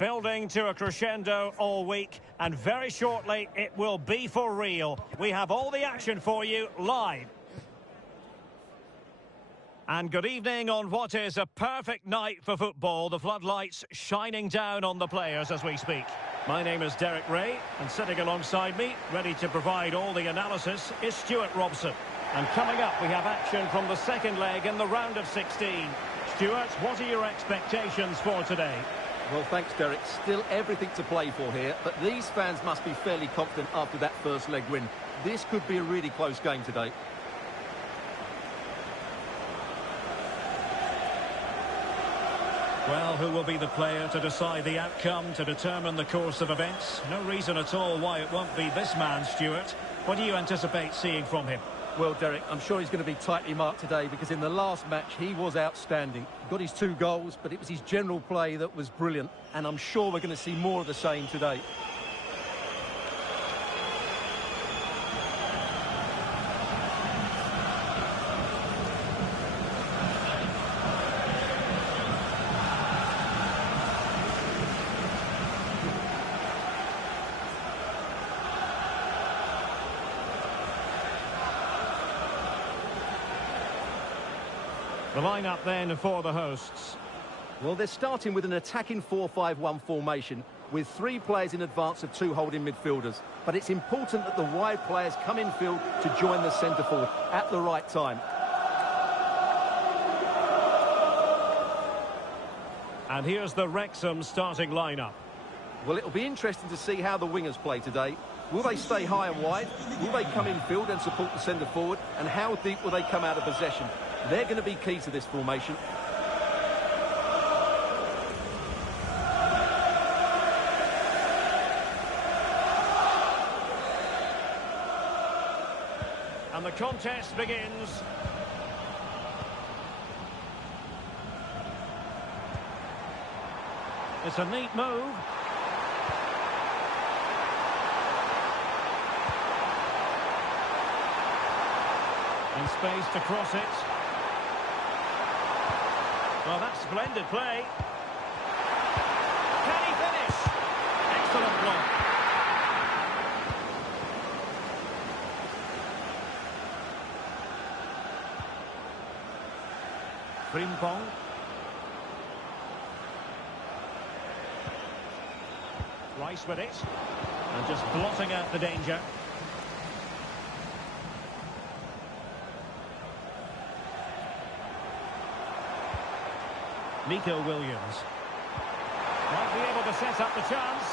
building to a crescendo all week, and very shortly it will be for real. We have all the action for you live. And good evening on what is a perfect night for football. The floodlights shining down on the players as we speak. My name is Derek Ray, and sitting alongside me, ready to provide all the analysis, is Stuart Robson. And coming up, we have action from the second leg in the round of 16. Stuart, what are your expectations for today? Well, thanks, Derek. Still everything to play for here, but these fans must be fairly confident after that first leg win. This could be a really close game today. Well, who will be the player to decide the outcome, to determine the course of events? No reason at all why it won't be this man, Stuart. What do you anticipate seeing from him? Well, Derek, I'm sure he's going to be tightly marked today because in the last match he was outstanding. He got his 2 goals, but it was his general play that was brilliant, and I'm sure we're going to see more of the same today. The lineup then for the hosts. Well, they're starting with an attacking 4-5-1 formation with 3 players in advance of 2 holding midfielders. But it's important that the wide players come in field to join the centre forward at the right time. And here's the Wrexham starting lineup. Well, it'll be interesting to see how the wingers play today. Will they stay high and wide? Will they come in field and support the centre forward? And how deep will they come out of possession? They're going to be key to this formation. And the contest begins. It's a neat move. In space to cross it. Well, that's splendid play. Can he finish? Excellent block. Frimpong. Rice with it. And just blotting out the danger. Nico Williams. Might be able to set up the chance.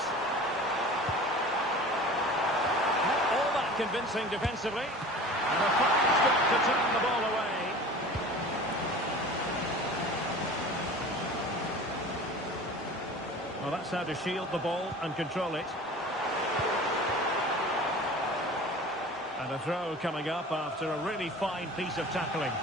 Not all that convincing defensively. And a fine stop to turn the ball away. Well, that's how to shield the ball and control it. And a throw coming up after a really fine piece of tackling.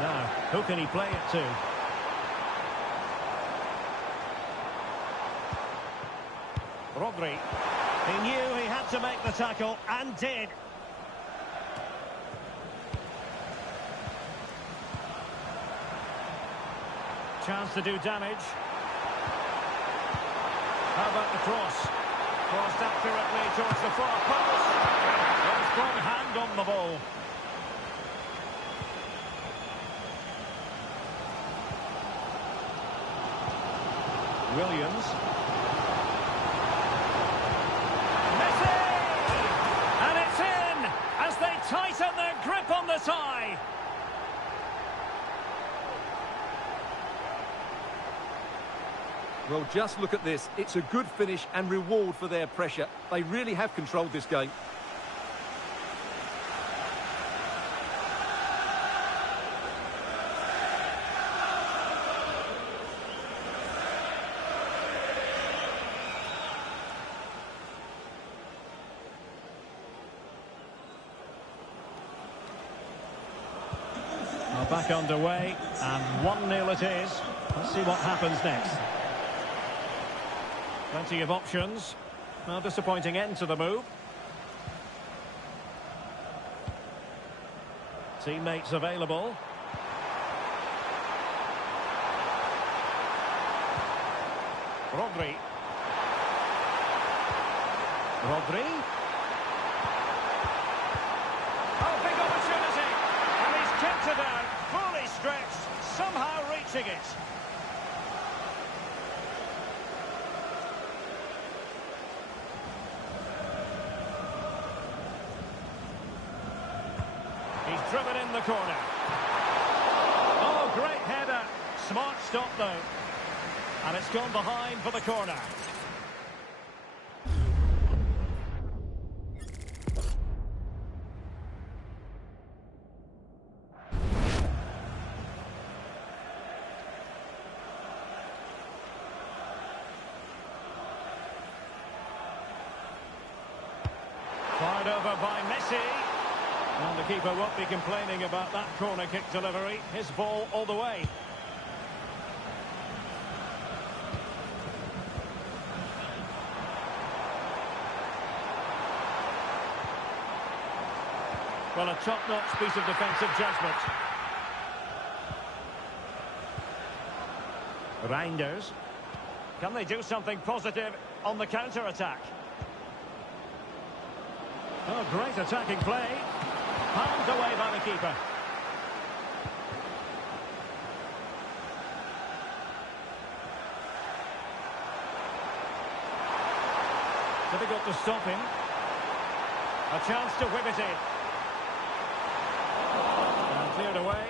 Now, who can he play it to? Rodri. He knew he had to make the tackle, and did. Chance to do damage. How about the cross? Crossed accurately towards the far post. Well, strong hand on the ball. Williams. Messi! And it's in as they tighten their grip on the tie. Well, just look at this. It's a good finish and reward for their pressure. They really have controlled this game. back underway, and 1-0 it is. Let's see what happens next. Plenty of options. Well, disappointing end to the move. Teammates available. Rodri. Oh, big opportunity. And he's kept it out, fully stretched, somehow reaching it. He's driven in the corner. Oh, great header. Smart stop, though. And it's gone behind for the corner. Fired over by Messi. And the keeper won't be complaining about that corner kick delivery. His ball all the way. Well, a top-notch piece of defensive judgment. Reinders. Can they do something positive on the counter-attack? Oh, great attacking play. Palmed away by the keeper. Difficult to stop him. A chance to whip it in. And cleared away.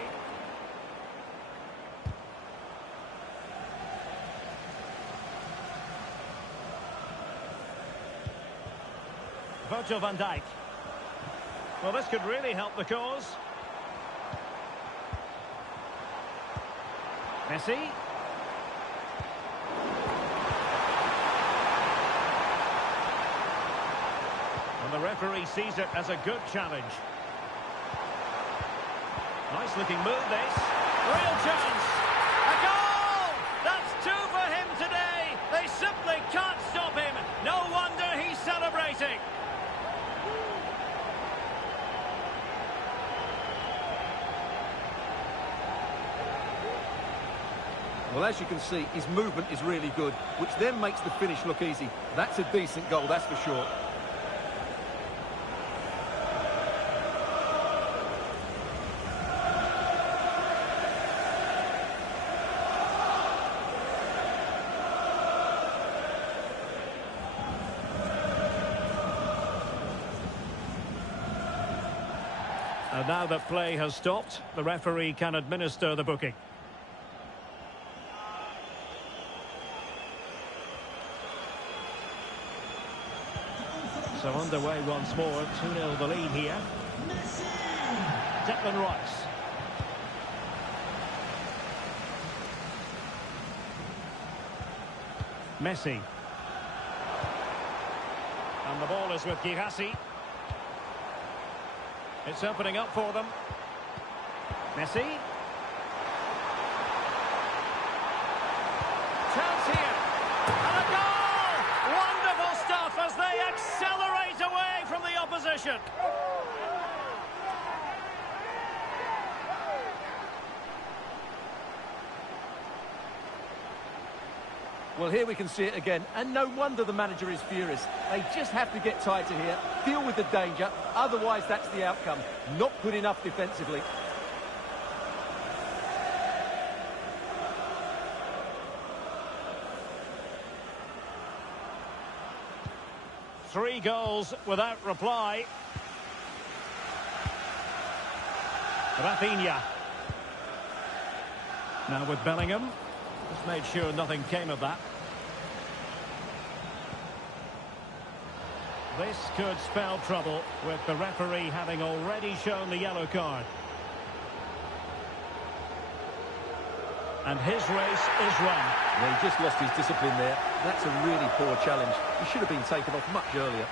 Virgil van Dijk. Well, this could really help the cause. Messi. And the referee sees it as a good challenge. Nice looking move, this. Real chance. A goal! That's 2 for him today. They simply can't stop him. No wonder he's celebrating. Well, as you can see, his movement is really good, which then makes the finish look easy. That's a decent goal, that's for sure. And now that play has stopped, the referee can administer the booking. So underway once more, 2-0 the lead here. Declan Rice. Messi. And the ball is with Girassi. It's opening up for them. Messi. Chance here. And a goal! Wonderful stuff as they accelerate away from the opposition. Well, here we can see it again, and no wonder the manager is furious. They just have to get tighter here, deal with the danger, otherwise that's the outcome. Not good enough defensively. Three goals without reply. Rafinha. Now with Bellingham. Just made sure nothing came of that. This could spell trouble with the referee having already shown the yellow card. And his race is run. Well, he just lost his discipline there. That's a really poor challenge. He should have been taken off much earlier.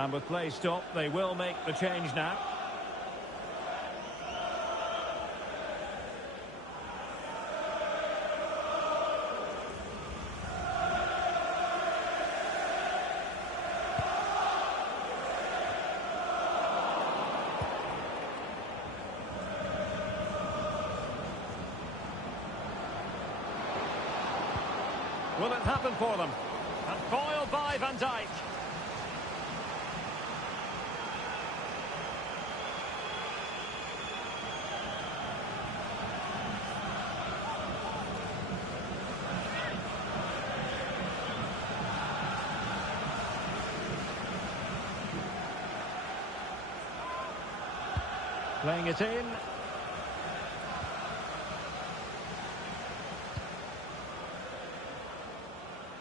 And with play stopped, they will make the change now. Will it happen for them? And foiled by Van Dijk. Playing it in.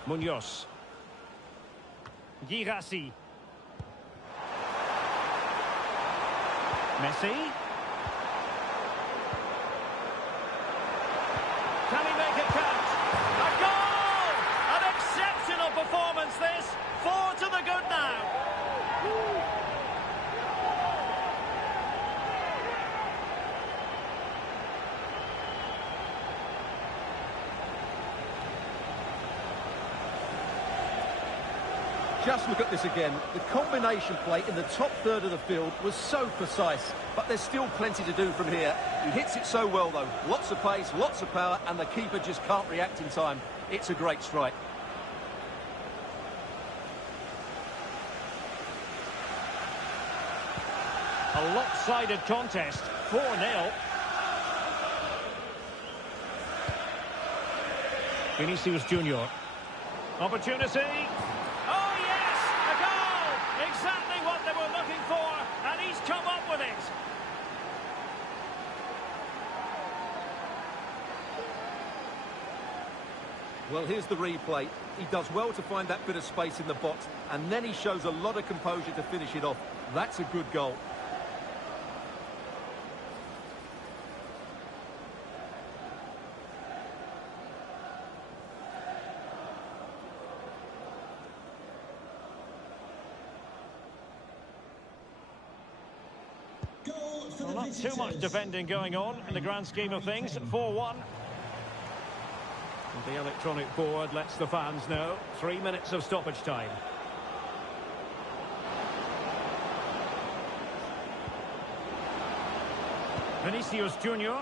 Munoz. Girassi. Messi. Can he make it count? A goal! An exceptional performance this. 4 to the good now. Just look at this again. The combination play in the top third of the field was so precise, but there's still plenty to do from here. He hits it so well, though. Lots of pace, lots of power, and the keeper just can't react in time. It's a great strike. A lopsided contest, 4-0. Vinicius Junior. Opportunity. Oh yes, a goal! Exactly what they were looking for, and he's come up with it. Well, here's the replay. He does well to find that bit of space in the box, and then he shows a lot of composure to finish it off. That's a good goal. Well, not too much defending going on in the grand scheme of things. 4-1. And the electronic board lets the fans know. 3 minutes of stoppage time. Vinicius Junior.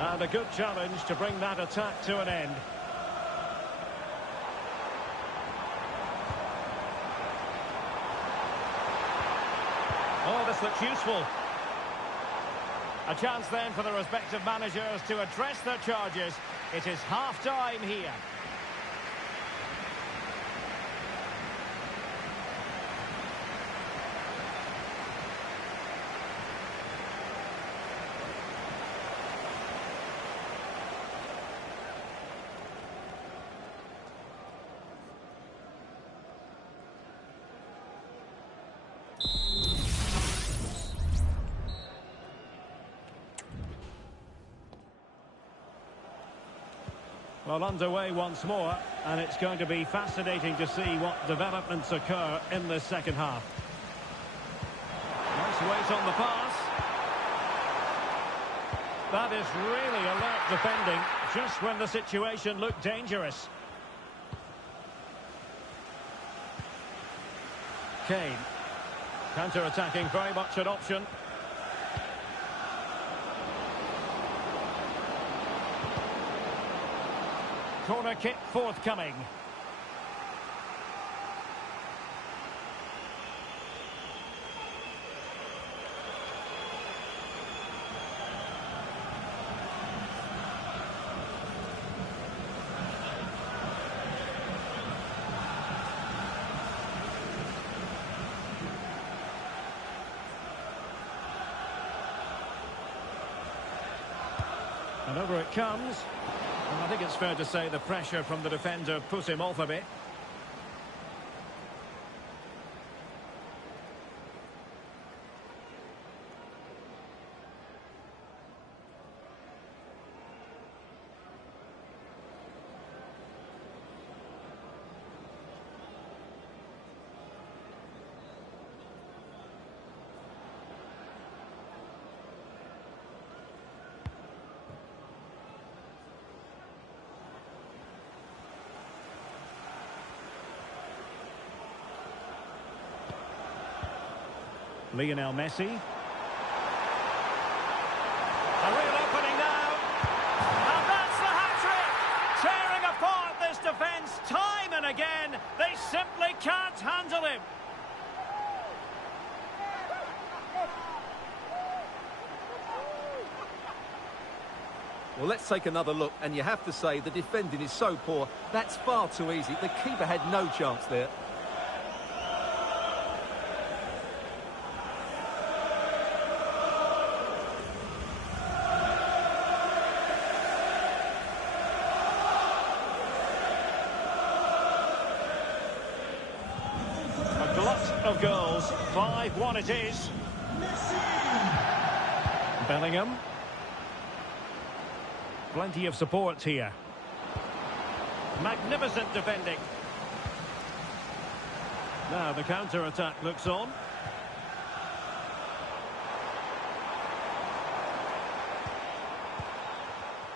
And a good challenge to bring that attack to an end. Oh, this looks useful. A chance then for the respective managers to address their charges. It is half-time here. Well, underway once more, and it's going to be fascinating to see what developments occur in the second half. Nice weight on the pass. That is really alert defending, just when the situation looked dangerous. Kane. Counter-attacking, very much an option. Corner kick forthcoming. And over it comes. And I think it's fair to say the pressure from the defender put him off a bit. Lionel Messi. A real opening now. And that's the hat-trick! Tearing apart this defence time and again. They simply can't handle him. Well, let's take another look, and you have to say the defending is so poor. That's far too easy. The keeper had no chance there. A glut of goals. 5-1 it is. Bellingham. Plenty of support here. Magnificent defending. Now the counter-attack looks on.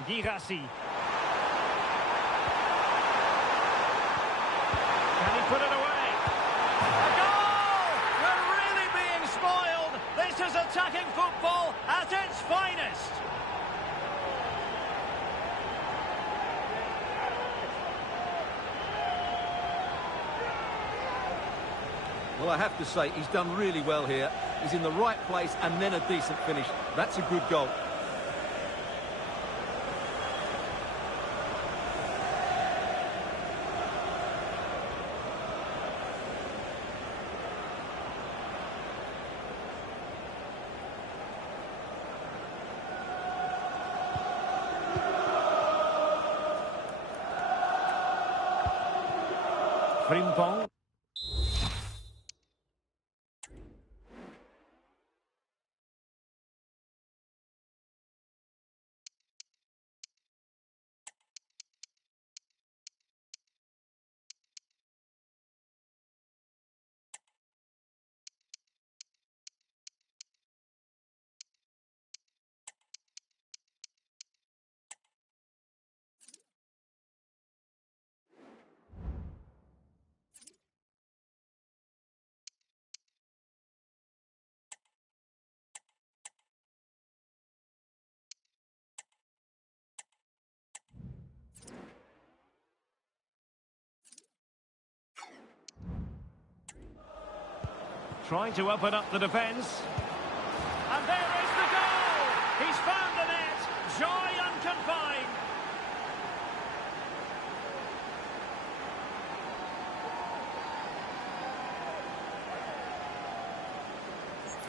Girassi. Can he put it away? A goal! We're really being spoiled. This is attacking football at its finest. Well, I have to say, he's done really well here. He's in the right place and then a decent finish. That's a good goal. Frimpong. Trying to open up the defence. And there is the goal! He's found the net! Joy unconfined!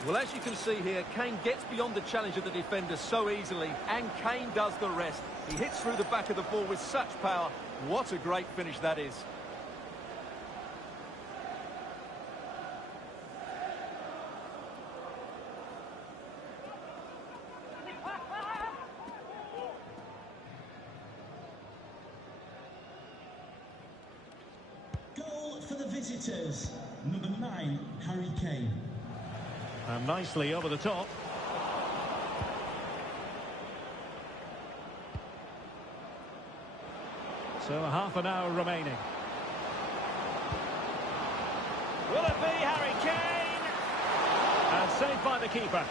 Well, as you can see here, Kane gets beyond the challenge of the defender so easily, and Kane does the rest. He hits through the back of the ball with such power. What a great finish that is. Goal for the visitors, number 9, Harry Kane. And nicely over the top. So a half an hour remaining. Will it be Harry Kane? And saved by the keeper.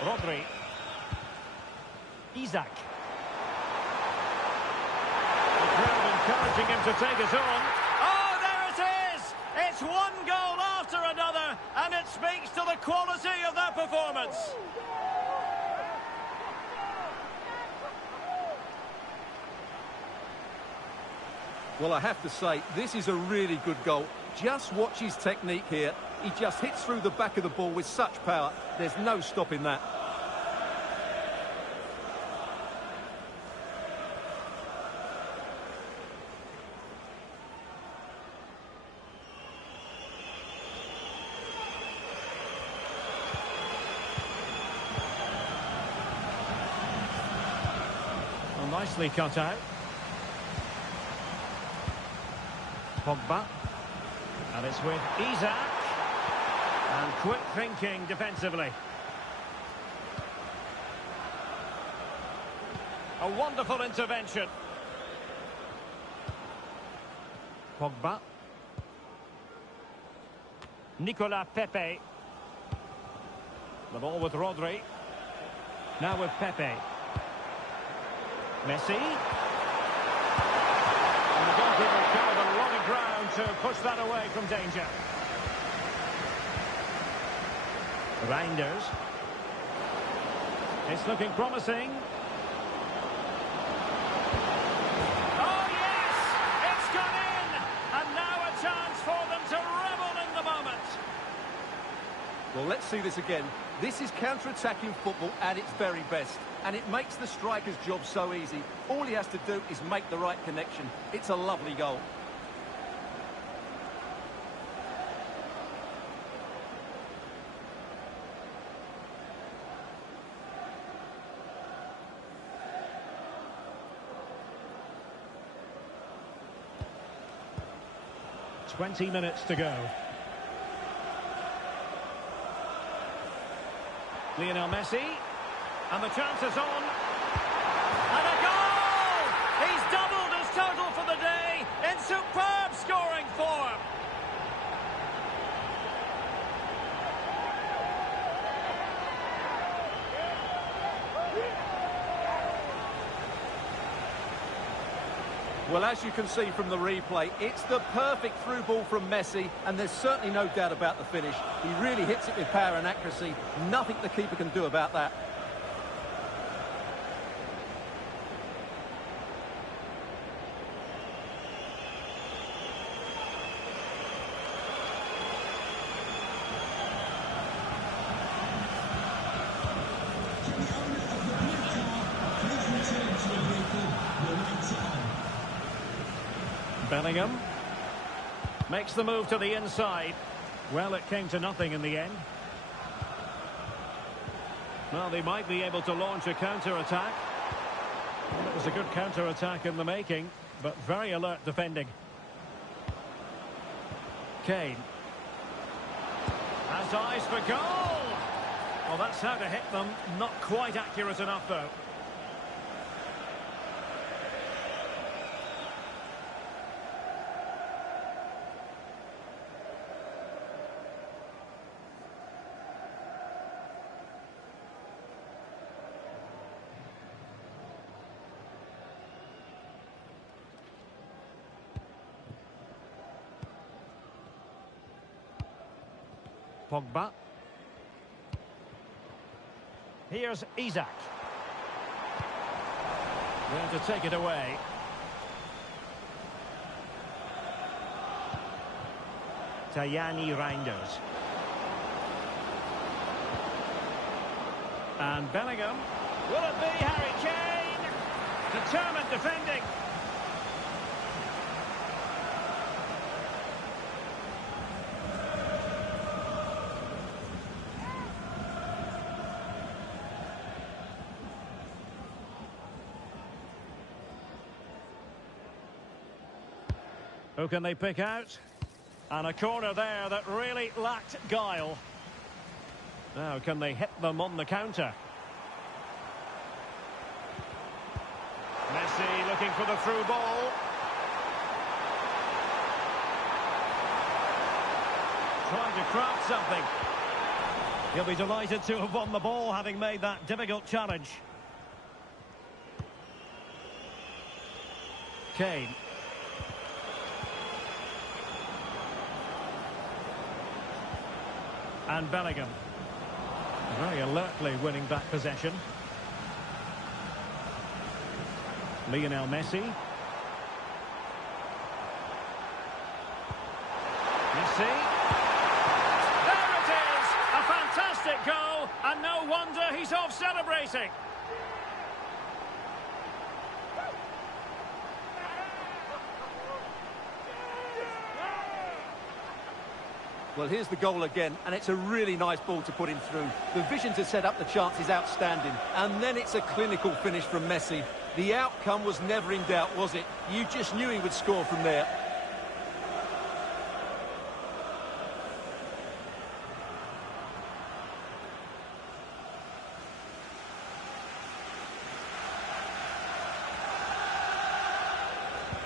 Rodri. Isaac. Encouraging him to take it on. Oh, there it is! It's one goal after another, and it speaks to the quality of that performance. Well, I have to say, this is a really good goal. Just watch his technique here. He just hits through the back of the ball with such power. There's no stopping that. Nicely cut out. Pogba. And it's with Isaac. And quick thinking defensively. A wonderful intervention. Pogba. Nicolas Pepe. The ball with Rodri. Now with Pepe. Messi. And the goalkeeper covered a lot of ground to push that away from danger. Reinders. It's looking promising. Oh yes! It's gone in! And now a chance for them to revel in the moment. Well, let's see this again. This is counter-attacking football at its very best. And it makes the striker's job so easy. All he has to do is make the right connection. It's a lovely goal. Twenty minutes to go. Lionel Messi. And the chance is on. And a goal! He's doubled his total for the day in superb scoring form. Well, as you can see from the replay, it's the perfect through ball from Messi, and there's certainly no doubt about the finish. He really hits it with power and accuracy. Nothing the keeper can do about that. Can the owner of the blue car please return to the vehicle? Your lights are on. Bellingham makes the move to the inside. Well, it came to nothing in the end. Well, they might be able to launch a counter-attack. Well, it was a good counter-attack in the making, but very alert defending. Kane has eyes for goal. Well, that's how to hit them. Not quite accurate enough, though. Pogba. Here's Isak. Going to take it away. Tajani Reinders. And Bellingham. Will it be Harry Kane? Determined defending. Who can they pick out? And a corner there that really lacked guile. Now, can they hit them on the counter? Messi looking for the through ball. Trying to craft something. He'll be delighted to have won the ball, having made that difficult challenge. Kane. And Bellingham. Very alertly winning back possession. Lionel Messi. Messi. There it is! A fantastic goal, and no wonder he's off celebrating. Well, here's the goal again, and it's a really nice ball to put him through. The vision to set up the chance is outstanding, and then it's a clinical finish from Messi. The outcome was never in doubt, was it? You just knew he would score from there.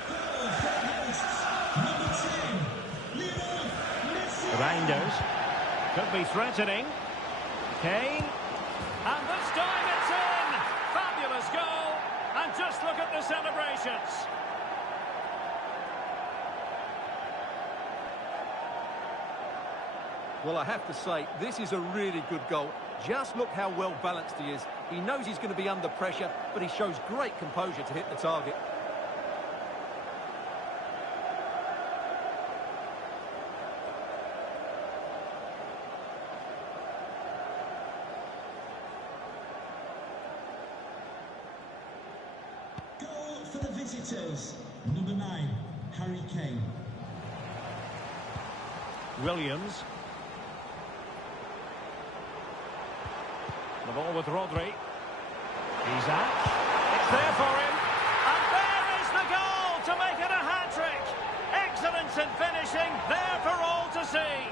Goal for against number Reinders. Could be threatening. Kane. And this time it's in! Fabulous goal. And just look at the celebrations. Well, I have to say, this is a really good goal. Just look how well balanced he is. He knows he's going to be under pressure, but he shows great composure to hit the target. Goal for the visitors. Number 9, Harry Kane. Williams. The ball with Rodri. Isaac. It's there for him. And there is the goal to make it a hat-trick. Excellence in finishing, there for all to see.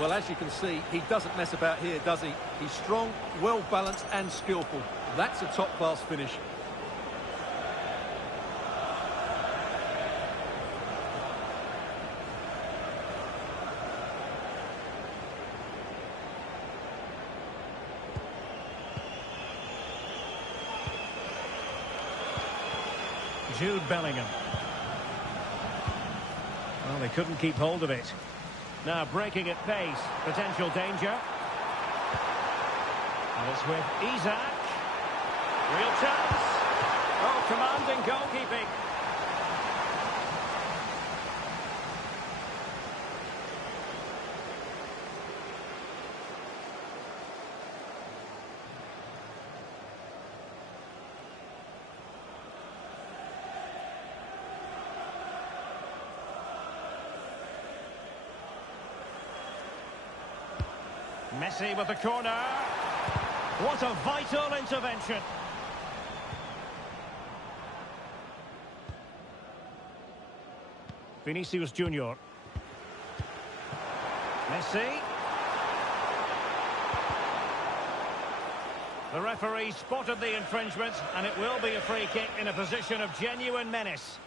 Well, as you can see, he doesn't mess about here, does he? He's strong, well-balanced and skillful. That's a top-class finish. Jude Bellingham. Well, they couldn't keep hold of it. Now breaking at pace. Potential danger. And it's with Isaac. Real chance. Oh, commanding goalkeeping. Messi with the corner. What a vital intervention. Vinicius Junior. Messi. The referee spotted the infringement, and it will be a free kick in a position of genuine menace.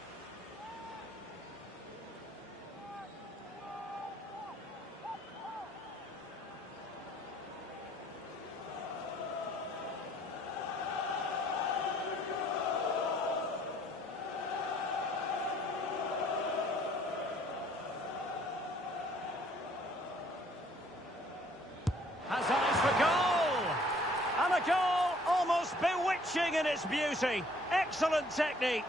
Has eyes for goal! And a goal almost bewitching in its beauty. Excellent technique.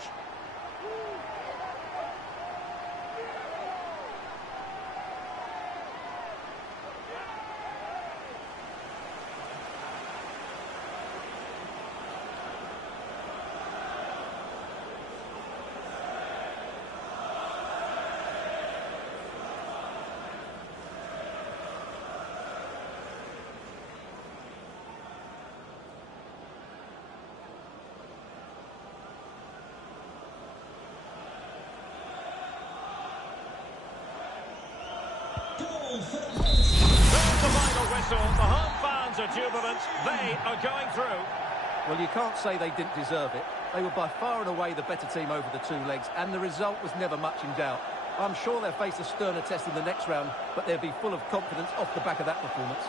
Goal for the host. There's the final whistle. The home fans are jubilant. They are going through. Well, you can't say they didn't deserve it. They were by far and away the better team over the two legs, and the result was never much in doubt. I'm sure they'll face a sterner test in the next round, but they'll be full of confidence off the back of that performance.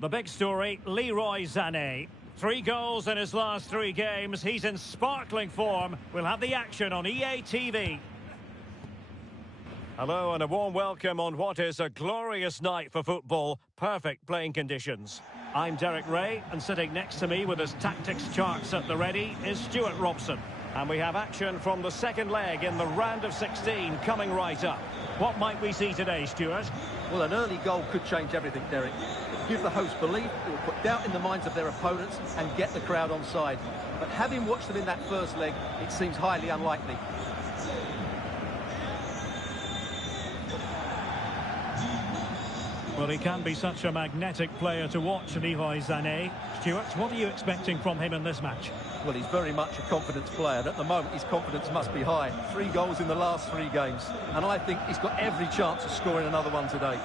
The big story, Leroy Sané. 3 goals in his last 3 games. He's in sparkling form. We'll have the action on EA TV. Hello and a warm welcome on what is a glorious night for football. Perfect playing conditions. I'm Derek Ray, and sitting next to me with his tactics charts at the ready is Stuart Robson. And we have action from the second leg in the round of 16 coming right up. What might we see today, Stuart? Well, an early goal could change everything, Derek. It will give the host belief, it will put doubt in the minds of their opponents and get the crowd on side. But having watched them in that first leg, it seems highly unlikely. Well, he can be such a magnetic player to watch, Leroy Sané. Stuart, what are you expecting from him in this match? Well, he's very much a confidence player, and at the moment his confidence must be high. 3 goals in the last 3 games, and I think he's got every chance of scoring another one today.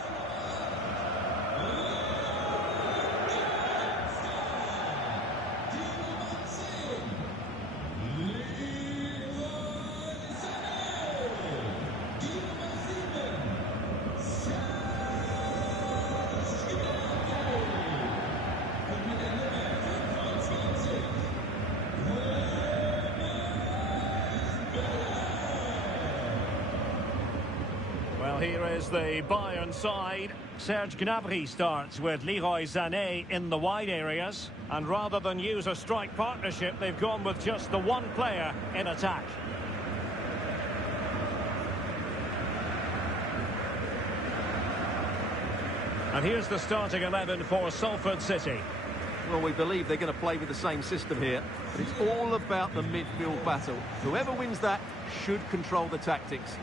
Here is the Bayern side. Serge Gnabry starts with Leroy Sané in the wide areas. And rather than use a strike partnership, they've gone with just the one player in attack. And here's the starting 11 for Salford City. Well, we believe they're going to play with the same system here, but it's all about the midfield battle. Whoever wins that should control the tactics.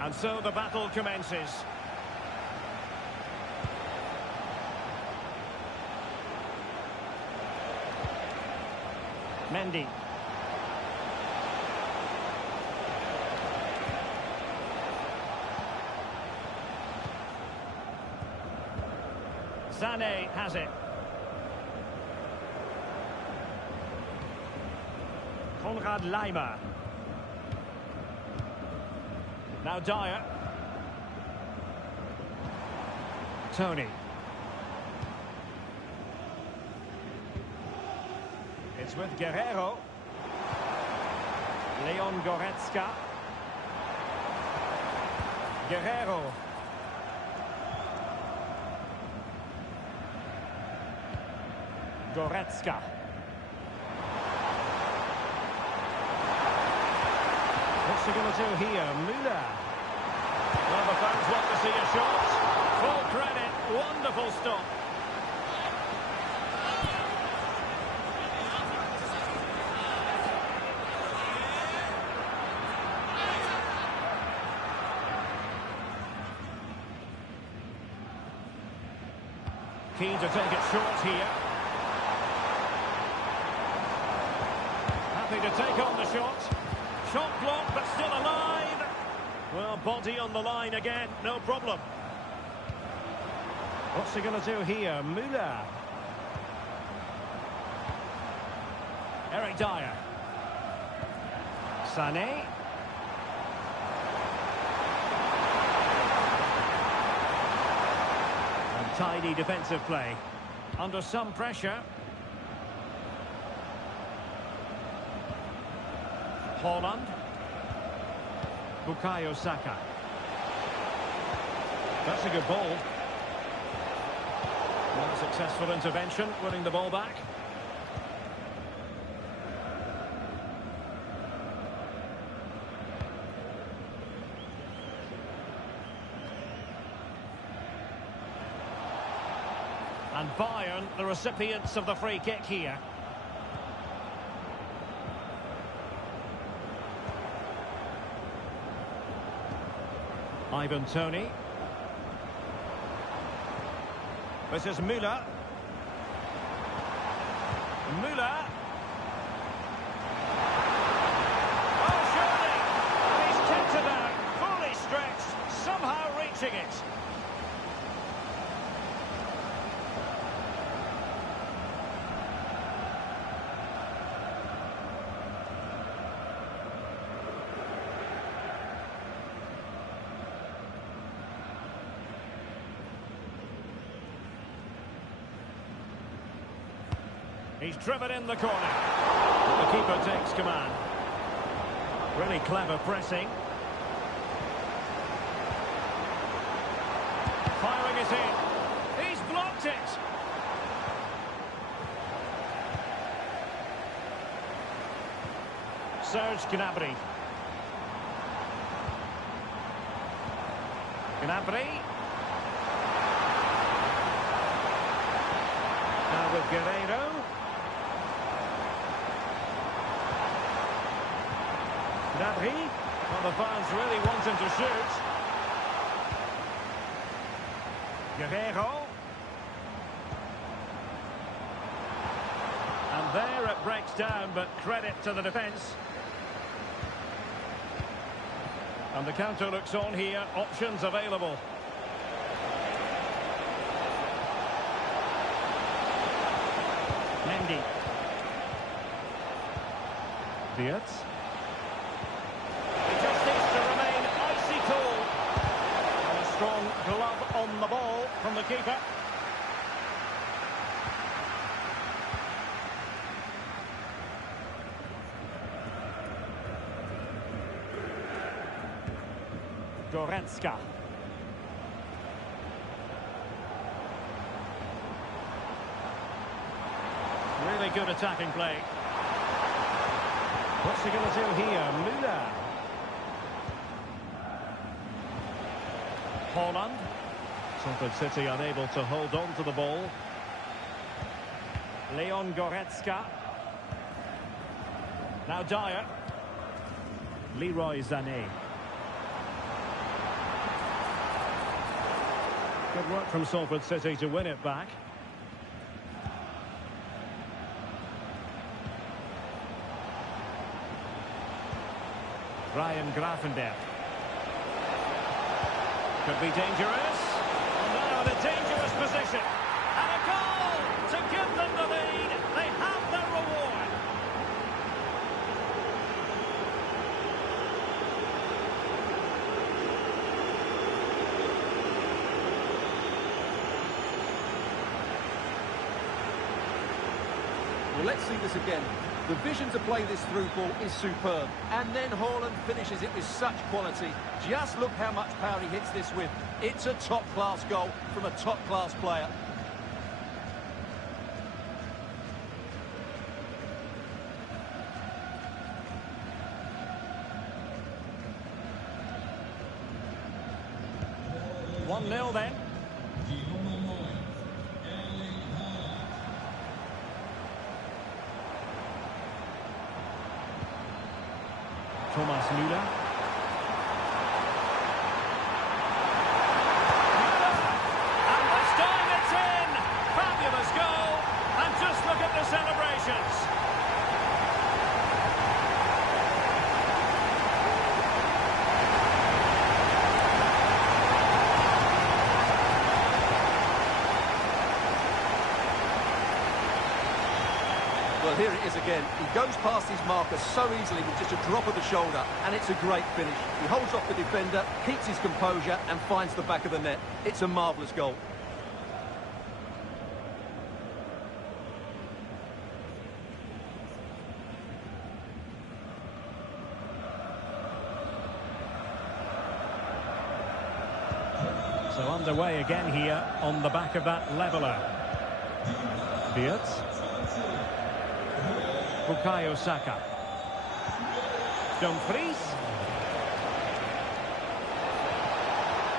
And so the battle commences. Mendy. Sané has it. Konrad Laimer. Now Dyer. Tony. It's with Guerrero. Leon Goretzka. Guerrero. Goretzka. What's he going to do here? Müller. Well, the fans want to see a shot. Full credit. Wonderful stop. Keen to take it short here. Happy to take on the shot. Shot blocked, but still alive. Well, body on the line again, no problem. What's he going to do here? Müller. Eric Dyer. Sané. And tidy defensive play. Under some pressure. Haaland. Bukayo Saka. That's a good ball. One successful intervention, winning the ball back. And Bayern, the recipients of the free kick here. Ivan Toney. This is Müller. Müller. Oh, surely! He's kept it out, fully stretched, somehow reaching it. He's driven in the corner. The keeper takes command. Really clever pressing. Firing it in. He's blocked it. Serge Gnabry. Gnabry. Now with Guerreiro. Gnabry. Well, the fans really want him to shoot. Guerreiro. And there it breaks down, but credit to the defence. And the counter looks on here. Options available. Mendy. Diaz. He just needs to remain icy cool. And a strong glove on the ball from the keeper. Goretzka. Really good attacking play. What's he going to do here? Müller. Haaland. Salford City unable to hold on to the ball. Leon Goretzka. Now Dyer. Leroy Sané. Good work from Salford City to win it back. Ryan Gravenberch. Could be dangerous. Now in a dangerous position. And a goal to give them the lead. They have their reward. Well, let's see this again. The vision to play this through ball is superb. And then Haaland finishes it with such quality. Just look how much power he hits this with. It's a top-class goal from a top-class player. One 0 then. Thomas Müller. And this time it's in! Fabulous goal! And just look at the celebrations. Well, here it is again. He goes past his marker so easily with just a drop of the shoulder, and it's a great finish. He holds off the defender, keeps his composure, and finds the back of the net. It's a marvellous goal. So underway again here on the back of that leveller. Diaz. Bukayo Saka. Dumfries.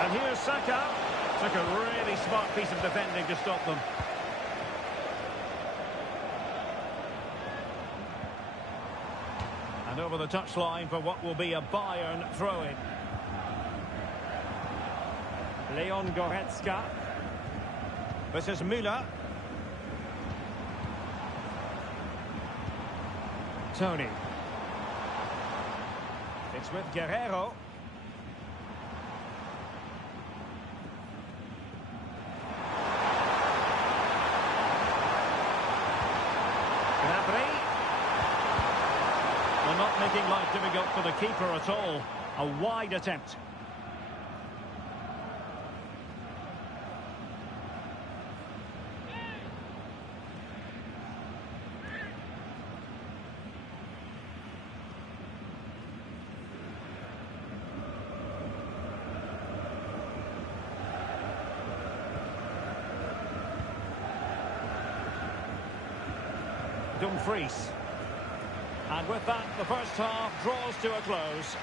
And here's Saka. Took a really smart piece of defending to stop them. And over the touchline for what will be a Bayern throw-in. Leon Goretzka. This is Müller. Tony. It's with Guerreiro. Gnabry. They're not making life difficult for the keeper at all. A wide attempt. Dumfries. And with that, the first half draws to a close.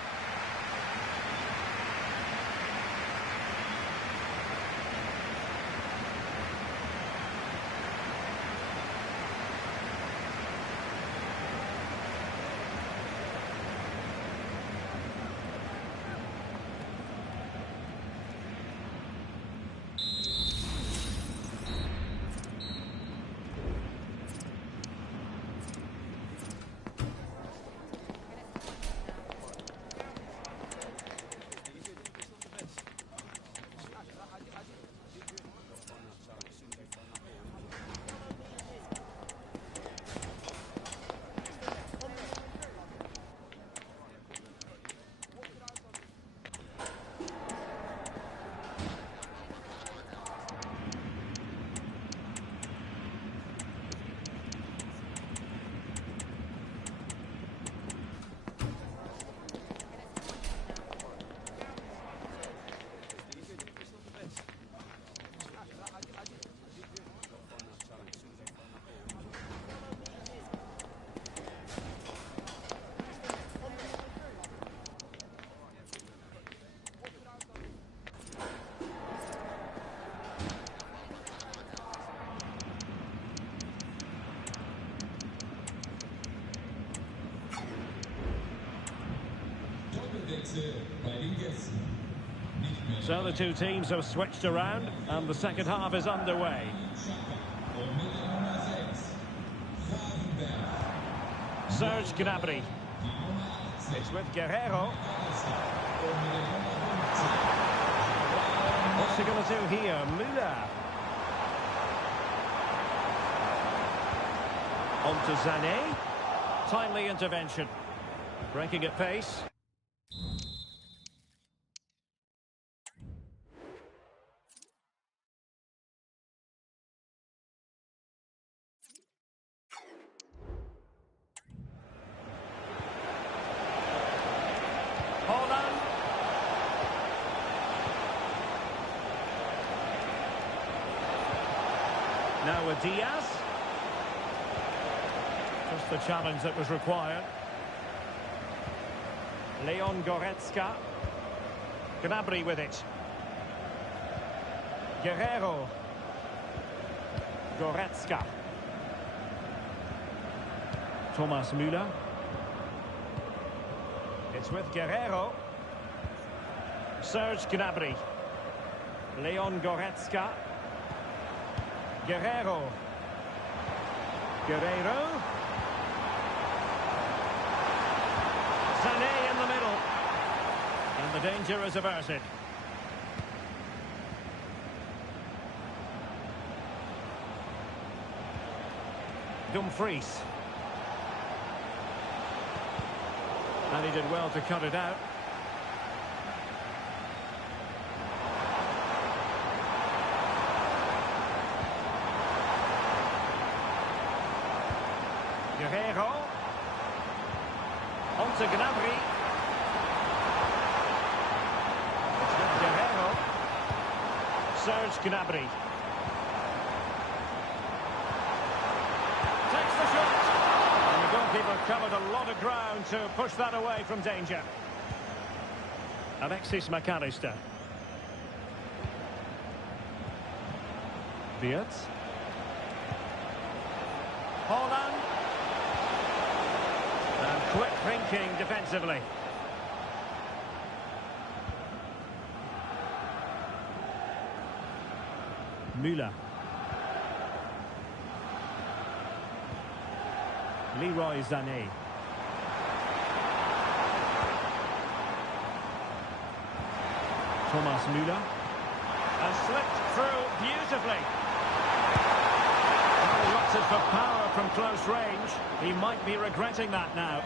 So the two teams have switched around and the second half is underway. Serge Gnabry. It's with Guerrero. What's he going to do here? Müller. On to Sané. Timely intervention. Breaking at pace. Holland. Now with Diaz. Just the challenge that was required. Leon Goretzka. Gnabry with it. Guerrero. Goretzka. Thomas Müller. It's with Guerrero. Serge Gnabry. Leon Goretzka. Guerrero. Guerrero. Sané in the middle. And the danger is averted. Dumfries. And he did well to cut it out. Guerrero. On to Gnabry. It's with Guerrero. Serge Gnabry. Takes the shot. And the goalkeeper covered a lot of ground to push that away from danger. Alexis McAllister. Wirtz. Holland. And quick thinking defensively. Müller. Leroy Sané. Thomas Müller. And slipped through beautifully. He looks it for power from close range. He might be regretting that now.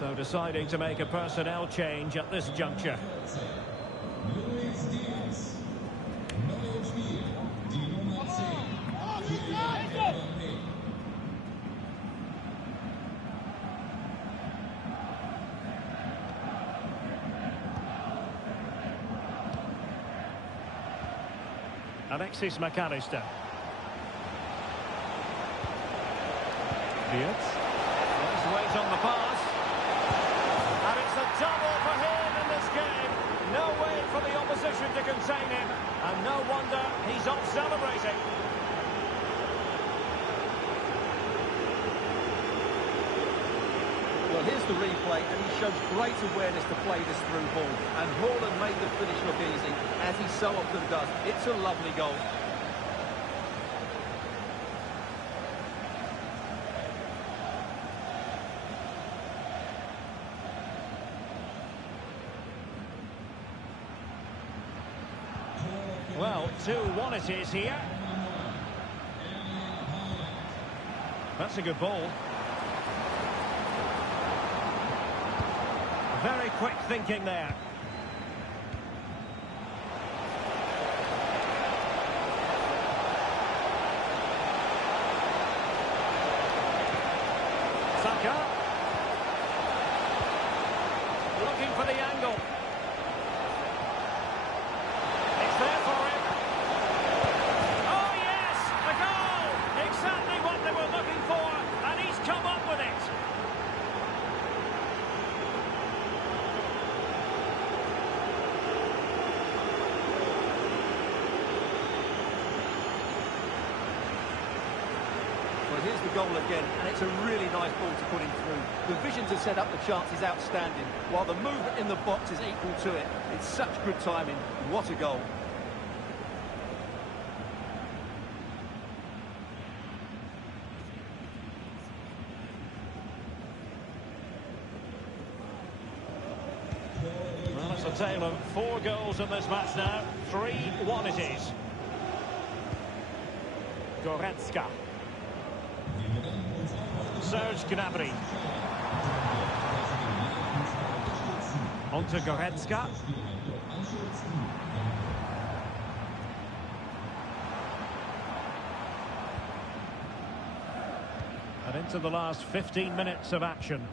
So deciding to make a personnel change at this juncture. Luis Diaz. Neues Spiel. Die Nummer 10. Alexis McAllister. Diaz. Let's wait on the pass. And it's a double for him in this game. No way for the opposition to contain him. And no wonder he's off celebrating. Well, here's the replay, and he shows great awareness to play this through ball. And Haaland made the finish look easy, as he so often does. It's a lovely goal. Well, 2-1 it is here. That's a good ball. Very quick thinking there. Saka. Looking for the angle. It's there for him. Oh yes, a goal! Exactly what they were looking for, and he's come up with it. Well, here's the goal again, and it's a really nice ball to put him through. The vision to set up the chance is outstanding, while the movement in the box is equal to it. It's such good timing. What a goal. Well, it's a tale of 4 goals in this match now. 3-1 it is. Goretzka. Serge Gnabry. On to Goretzka. And into the last 15 minutes of action.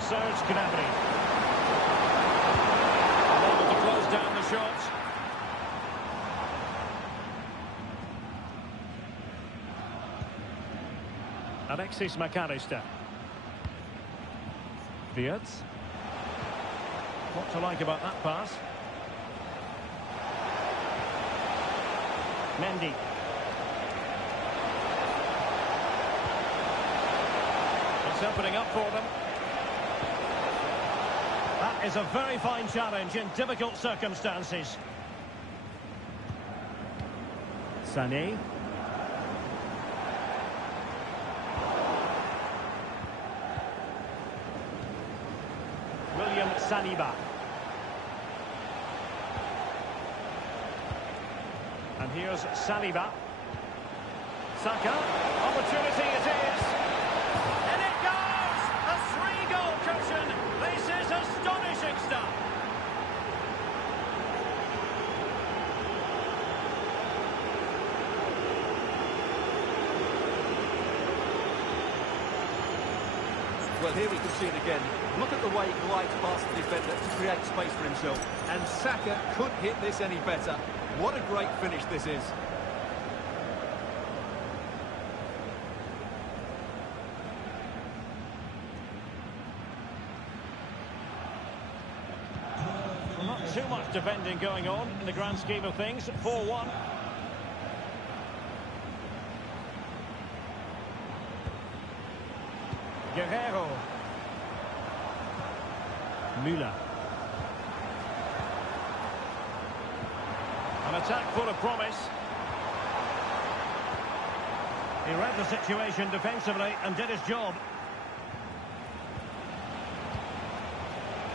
Serge Gnabry. Able to close down the shots. Alexis McAllister. Diaz. What to like about that pass? Mendy. It's opening up for them. That is a very fine challenge in difficult circumstances. Sané. Saliba. And here's Saliba. Saka. Opportunity it is. And it goes! A 3-goal cushion. This is astonishing stuff. Well, here we can see it again. Look at the way he glides past the defender to create space for himself. And Saka couldn't hit this any better. What a great finish this is. Well, not too much defending going on in the grand scheme of things. 4-1. Guerrero. Müller. An attack full of promise. He read the situation defensively and did his job.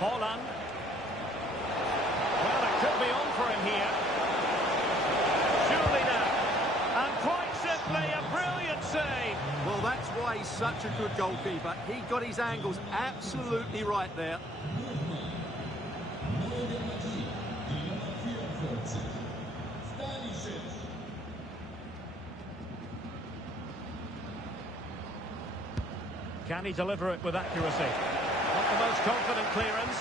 Haaland. Well, it could be on for him here. Surely now. And quite simply, a brilliant save. Well, that's why why he's such a good goalkeeper. He got his angles absolutely right there. Can he deliver it with accuracy? Not the most confident clearance.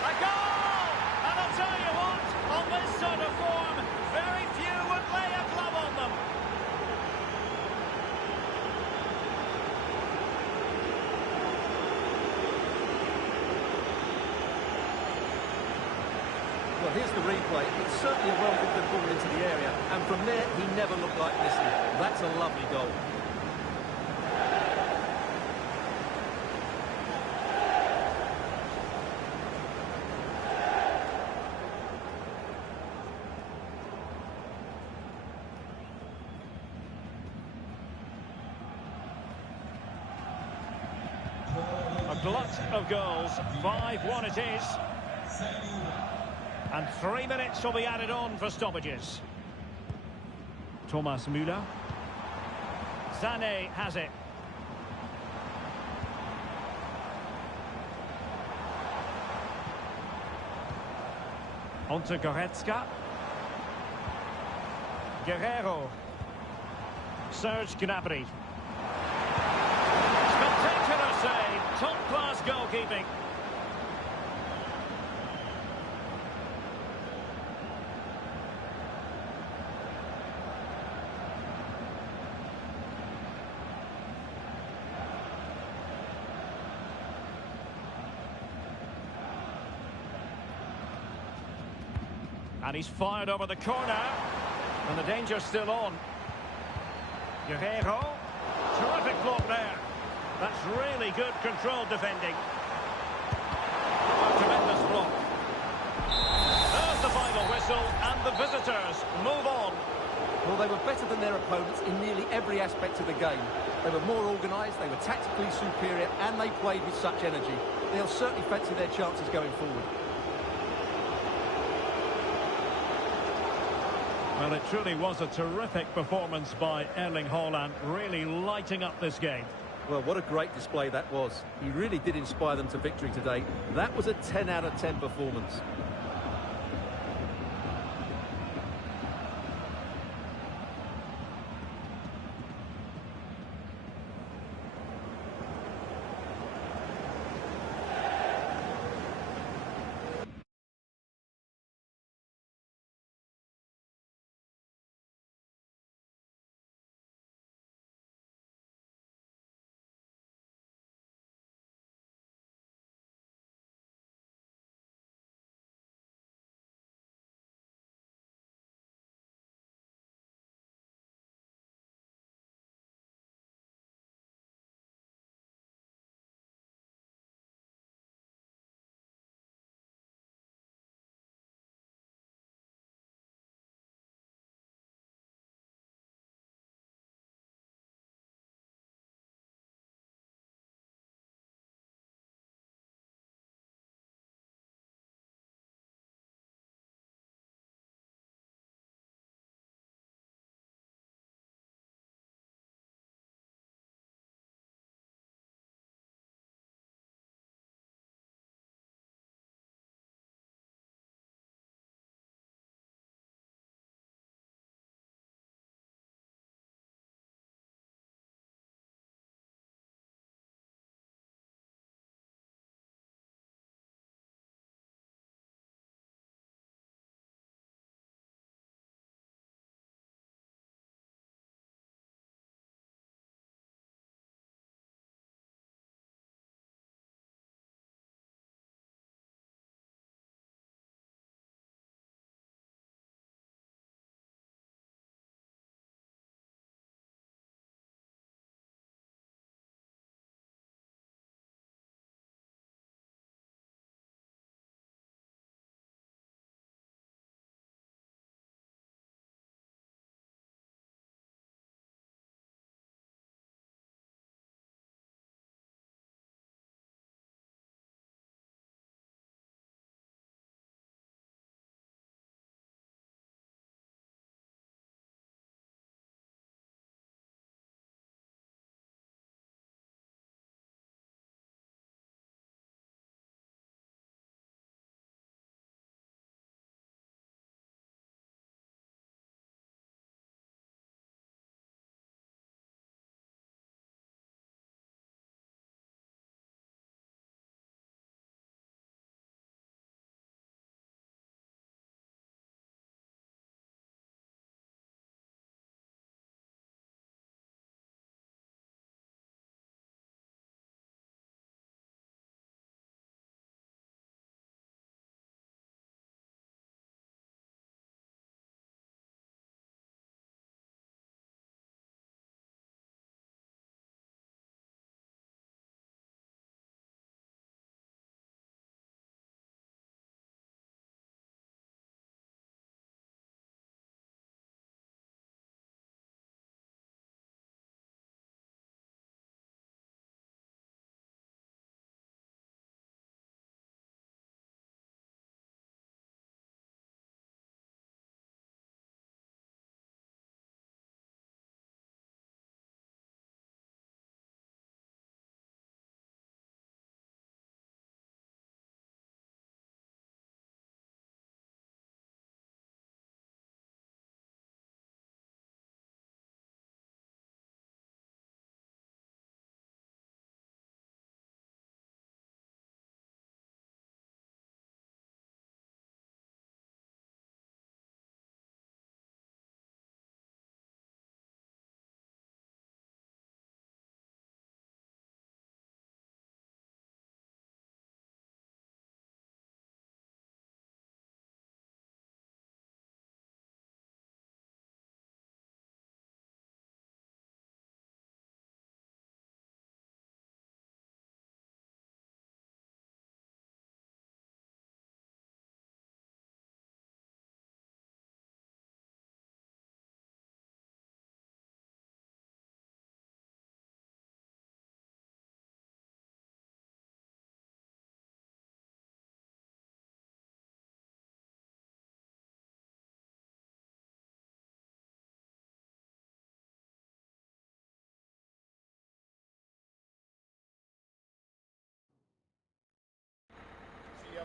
A goal! And I'll tell you what, on this sort of form, very few would lay a glove on them. Well, here's the replay. It's certainly a well-driven ball into the area, and from there, he never looked like missing. That's a lovely goal. A glut of goals, 5-1 it is. And 3 minutes will be added on for stoppages. Thomas Müller. Sané has it. On to Goretzka. Guerrero. Serge Gnabry. Spectacular save. Top-class goalkeeping. And he's fired over the corner. And the danger's still on. Guerrero. Terrific block there. That's really good controlled defending. A tremendous block. There's the final whistle, and the visitors move on. Well, they were better than their opponents in nearly every aspect of the game. They were more organised, they were tactically superior, and they played with such energy. They'll certainly fancy their chances going forward. Well, it truly was a terrific performance by Erling Haaland, really lighting up this game. Well, what a great display that was. He really did inspire them to victory today. That was a 10 out of 10 performance.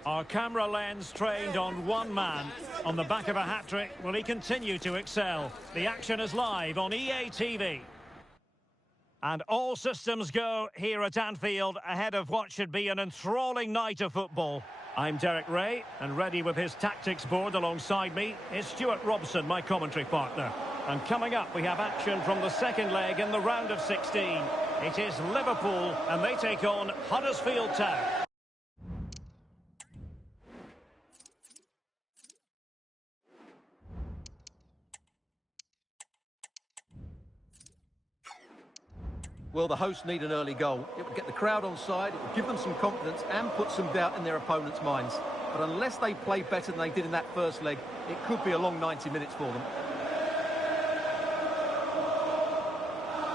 Our camera lens trained on one man. On the back of a hat-trick, will he continue to excel? The action is live on EA TV. And all systems go here at Anfield ahead of what should be an enthralling night of football. I'm Derek Ray, and ready with his tactics board alongside me is Stuart Robson, my commentary partner. And coming up, we have action from the second leg in the round of 16. It is Liverpool, and they take on Huddersfield Town. Well, the hosts need an early goal. It will get the crowd on side, it will give them some confidence and put some doubt in their opponents' minds. But unless they play better than they did in that first leg, it could be a long 90 minutes for them.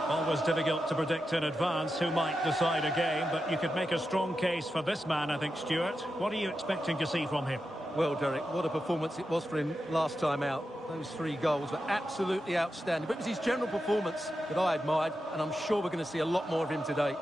Always difficult to predict in advance who might decide a game, but you could make a strong case for this man, I think, Stuart. What are you expecting to see from him? Well, Derek, what a performance it was for him last time out. Those 3 goals were absolutely outstanding. But it was his general performance that I admired, and I'm sure we're going to see a lot more of him today.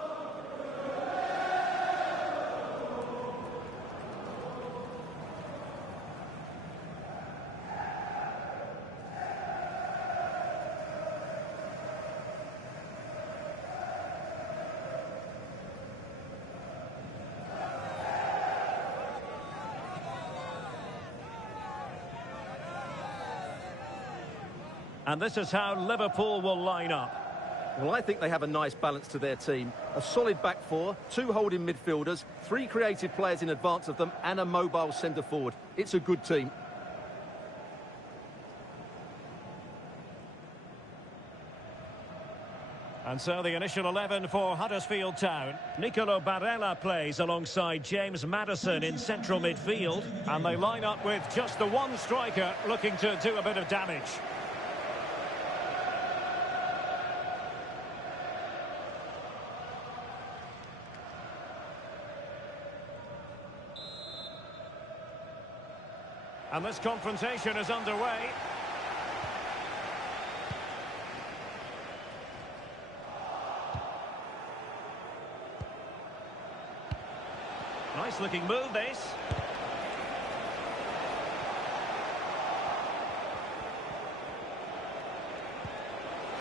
And this is how Liverpool will line up. Well, I think they have a nice balance to their team. A solid back 4, 2 holding midfielders, 3 creative players in advance of them, and a mobile centre-forward. It's a good team. And so the initial 11 for Huddersfield Town. Nicolo Barella plays alongside James Maddison in central midfield. And they line up with just the one striker looking to do a bit of damage. And this confrontation is underway. Nice looking move, this.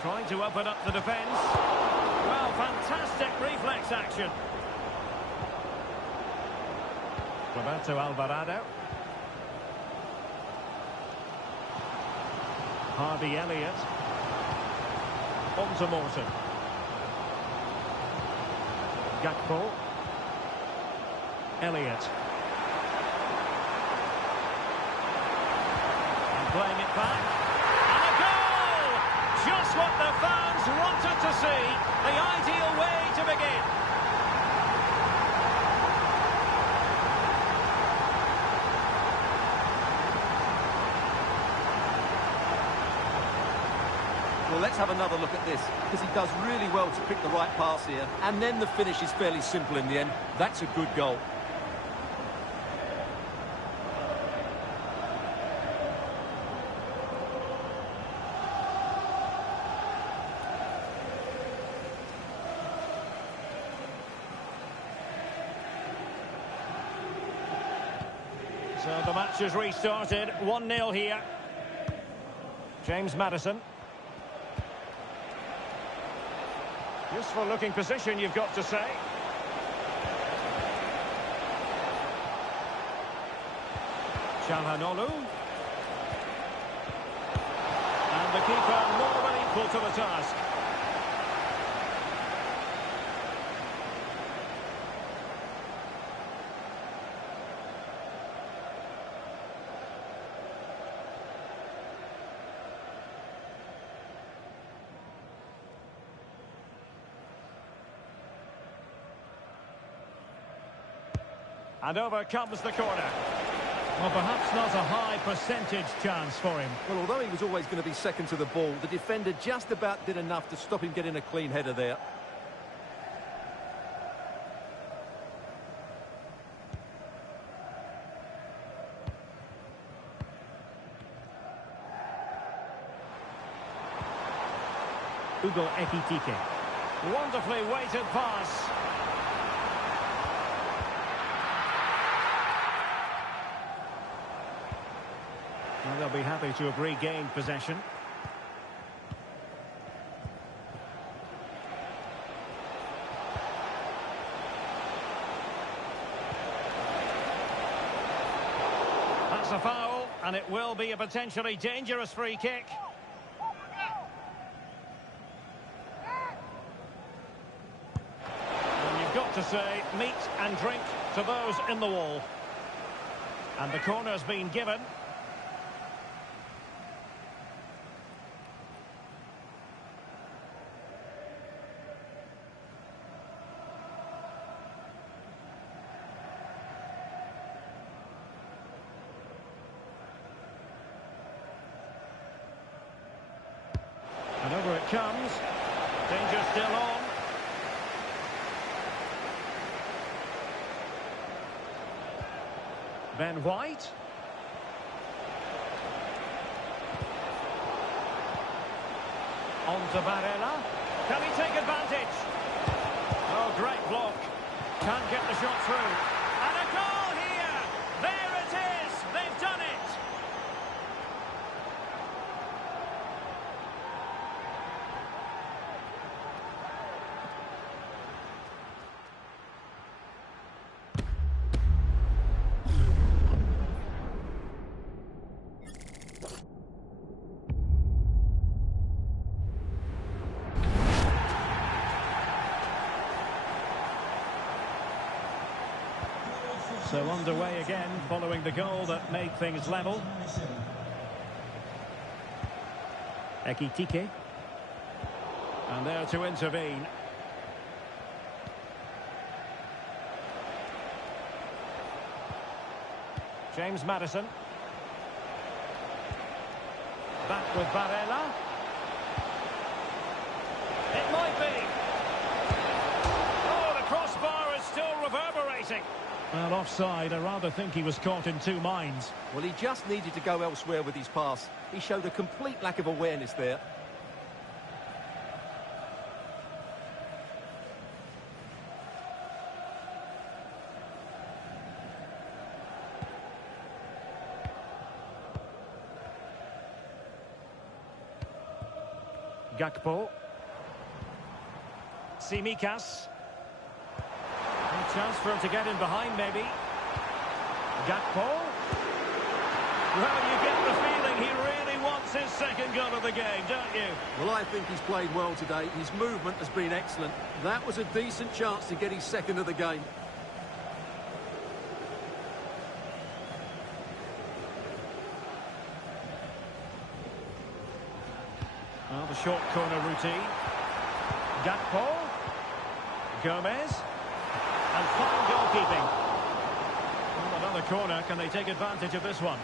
Trying to open up the defence. Well, fantastic reflex action. Roberto Alvarado. Harvey Elliott. On to Morton. Gakpo. Elliott. And playing it back. And a goal! Just what the fans wanted to see. The ideal way to begin. Well, let's have another look at this, because he does really well to pick the right pass here, and then the finish is fairly simple in the end. That's a good goal. So the match has restarted, 1-0 here. James Maddison. Useful looking position, you've got to say. Çalhanoğlu. And the keeper more than equal to the task. And over comes the corner. Well, perhaps not a high percentage chance for him. Well, although he was always going to be second to the ball, the defender just about did enough to stop him getting a clean header there. Hugo Ekitike. Wonderfully weighted pass. Well, they'll be happy to have regained possession. That's a foul, and it will be a potentially dangerous free kick. And you've got to say, meat and drink to those in the wall. And the corner's been given. And over it comes. Danger still on. Ben White. On to Varela. Can he take advantage? Oh, great block. Can't get the shot through. And a goal here! There it is! They've done it! So underway again, following the goal that made things level. Ekitike. And there to intervene. James Maddison. Back with Varela. It might be. Oh, the crossbar is still reverberating. Well, offside. I rather think he was caught in two minds. Well, he just needed to go elsewhere with his pass. He showed a complete lack of awareness there. Gakpo. Tsimikas. A chance for him to get in behind, maybe. Gakpo. Well, you get the feeling he really wants his second goal of the game, don't you? Well, I think he's played well today. His movement has been excellent. That was a decent chance to get his second of the game. Well, the short corner routine. Gakpo. Gomez. And fine goalkeeping. Well, another corner. Can they take advantage of this one?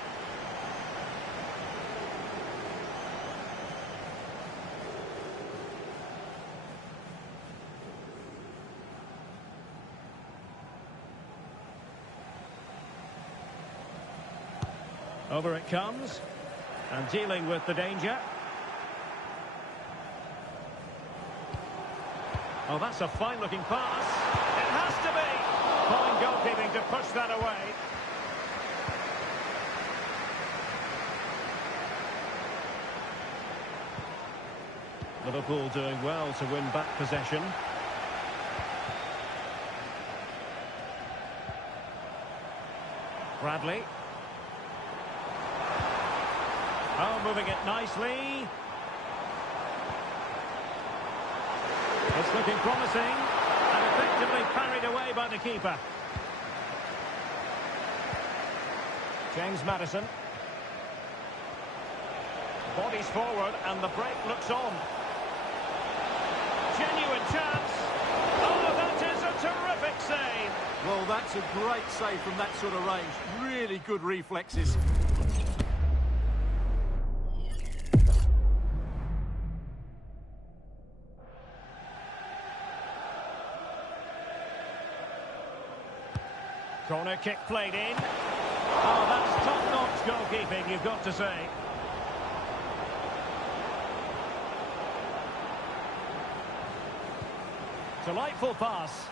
Over it comes. And dealing with the danger. Oh, that's a fine-looking pass. It has to be. Fine goalkeeping to push that away. Liverpool doing well to win back possession. Bradley. Oh, moving it nicely. It's looking promising, and effectively parried away by the keeper. James Maddison. Bodies forward, and the break looks on. Genuine chance. Oh, that is a terrific save. Well, that's a great save from that sort of range. Really good reflexes. Corner kick played in. Oh, that's top-notch goalkeeping, you've got to say. Delightful pass.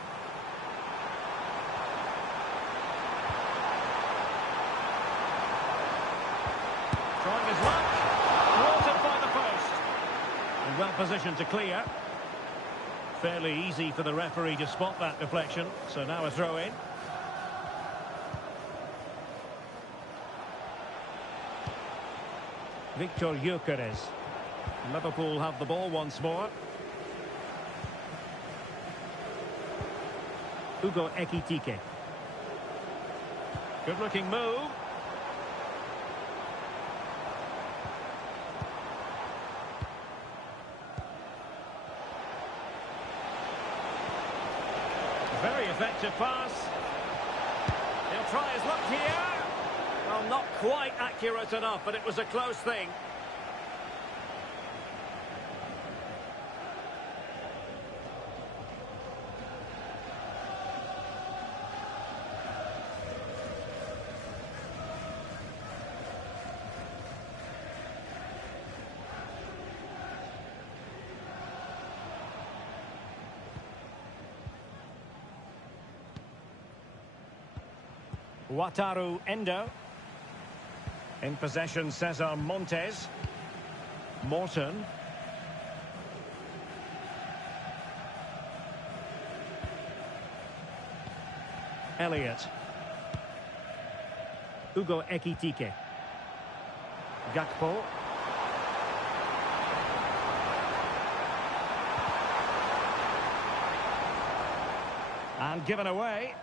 position to clear. Fairly easy for the referee to spot that deflection. So now a throw in. Victor Gyökeres. Liverpool have the ball once more. Hugo Ekitike. Good looking move. Very effective pass. He'll try his luck here. Well, not quite accurate enough, but it was a close thing. Wataru Endo. In possession, Cesar Montes. Morton. Elliott. Hugo Ekitike. Gakpo. And given away.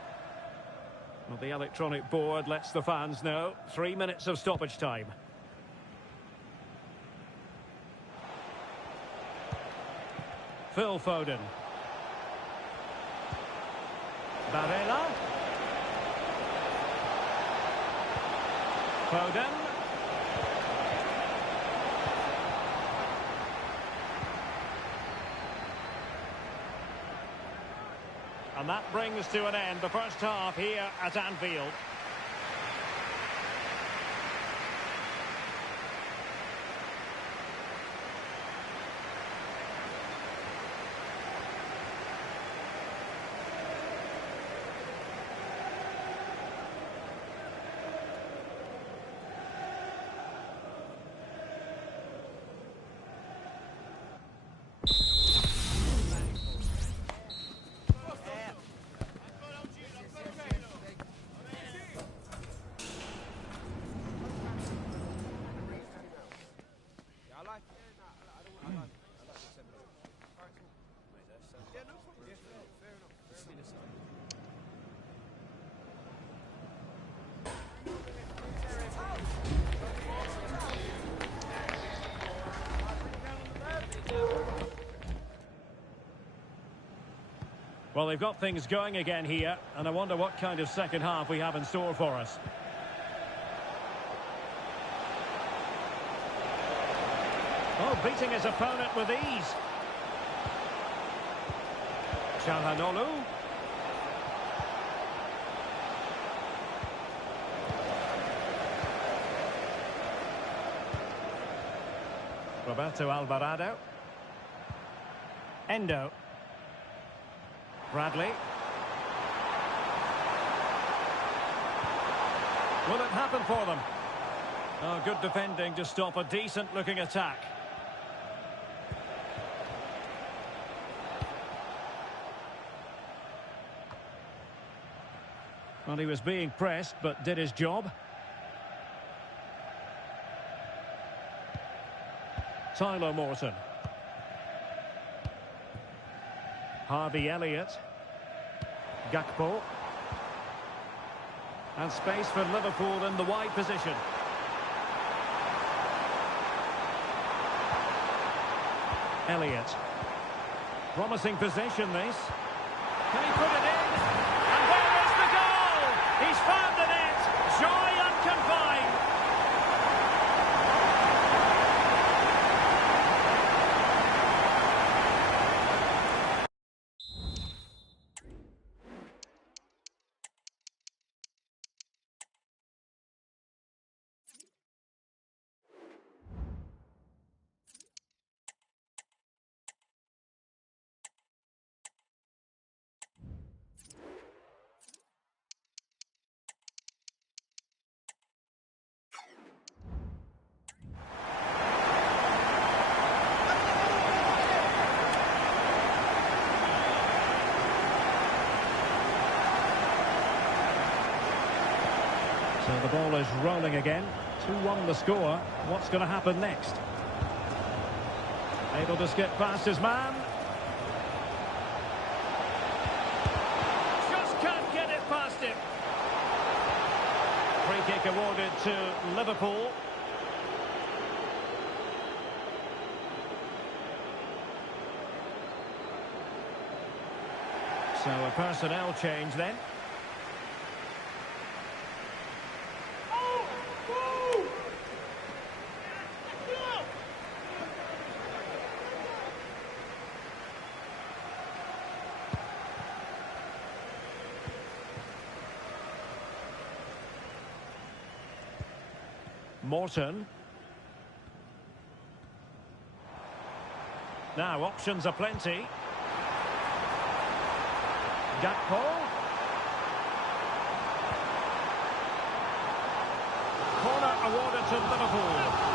Well, the electronic board lets the fans know. 3 minutes of stoppage time. Phil Foden. Barella. Foden. And that brings to an end the first half here at Anfield. Well, they've got things going again here, and I wonder what kind of second half we have in store for us. Oh, beating his opponent with ease. Çalhanoğlu. Roberto Alvarado. Endo. Bradley. Will it happen for them? Oh, good defending to stop a decent-looking attack. Well, he was being pressed, but did his job. Tyler Morton. Harvey Elliott. Gakpo. And space for Liverpool in the wide position. Elliott. Promising possession, this. Can he put it in? And there is the goal! He's found the net! Joy unconfined! So the ball is rolling again. 2-1 the score. What's going to happen next? Able to skip past his man. Just can't get it past him. Free kick awarded to Liverpool. So a personnel change then. Morton. Now options are plenty. Gakpo. Corner awarded to Liverpool.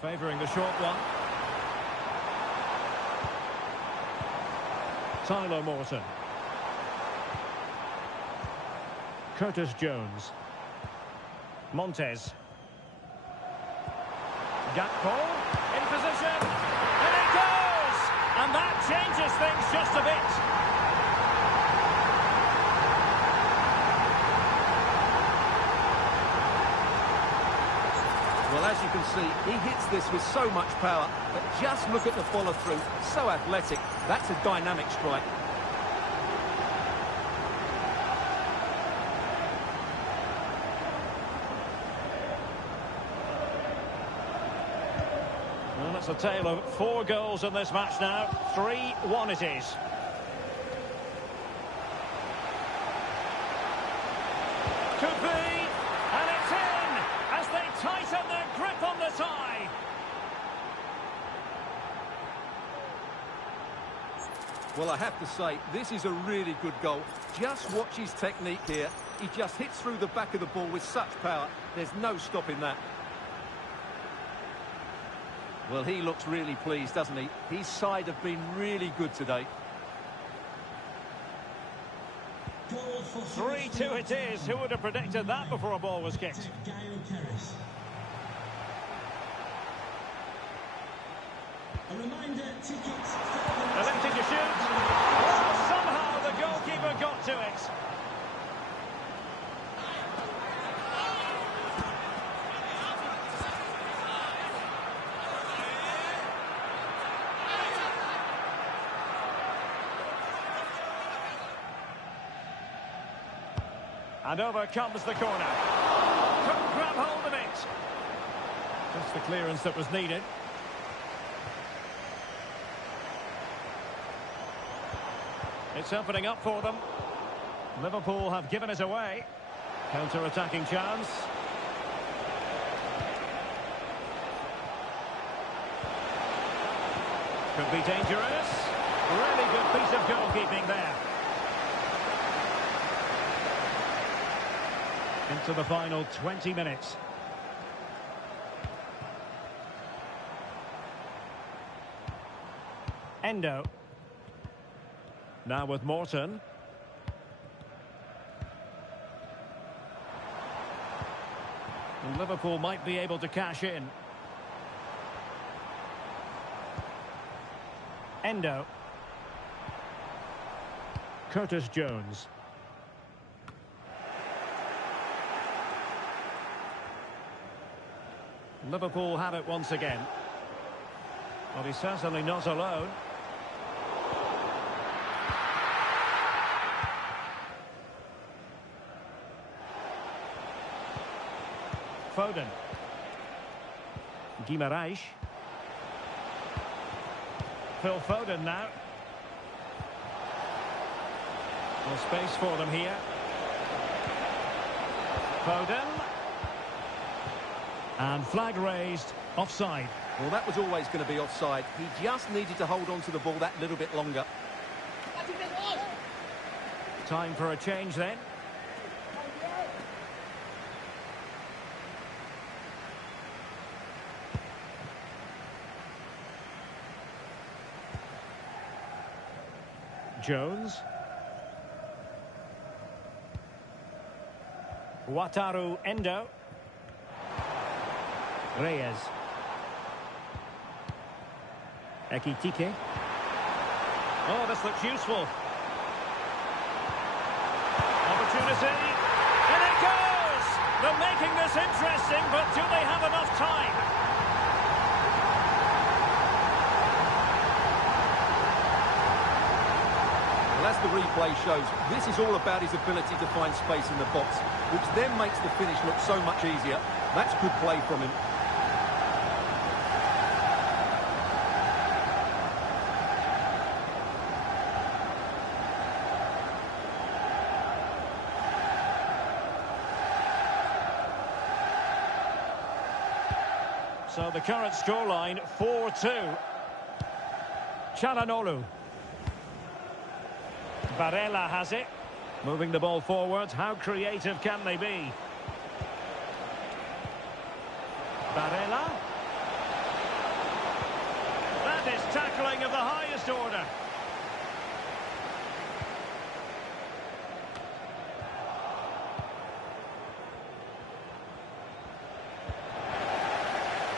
Favouring the short one. Tyler Morton. Curtis Jones. Montez. Gakpo in position. And it goes! And that changes things just a bit. Well, as you can see, he hits this with so much power, but just look at the follow-through. So athletic. That's a dynamic strike. Well, that's a tale of 4 goals in this match now. 3-1 it is. Could be. And it's in as they tighten their grip on the tie. Well, I have to say, this is a really good goal. Just watch his technique here. He just hits through the back of the ball with such power. There's no stopping that. Well, he looks really pleased, doesn't he? His side have been really good today. 3-2 it is. Who would have predicted that before a ball was kicked? A reminder, tickets... Electing to shoot. Oh, somehow the goalkeeper got to it. And over comes the corner. Couldn't grab hold of it. Just the clearance that was needed. It's opening up for them. Liverpool have given it away. Counter-attacking chance. Could be dangerous. Really good piece of goalkeeping there. Into the final 20 minutes. Endo. Now with Morton. And Liverpool might be able to cash in. Endo. Curtis Jones. Liverpool have it once again. Well, he's certainly not alone. Foden. Guimaraes. Phil Foden now. No space for them here. Foden. And flag raised, offside. Well, that was always going to be offside. He just needed to hold on to the ball that little bit longer. Time for a change then. Jones. Wataru Endo. Reyes. Ekitike. Oh, this looks useful. Opportunity. And it goes! They're making this interesting, but do they have enough time? Well, as the replay shows, this is all about his ability to find space in the box, which then makes the finish look so much easier. That's good play from him. So the current scoreline, 4-2. Çalhanoğlu. Barella has it. Moving the ball forward. How creative can they be? Barella. That is tackling of the highest order.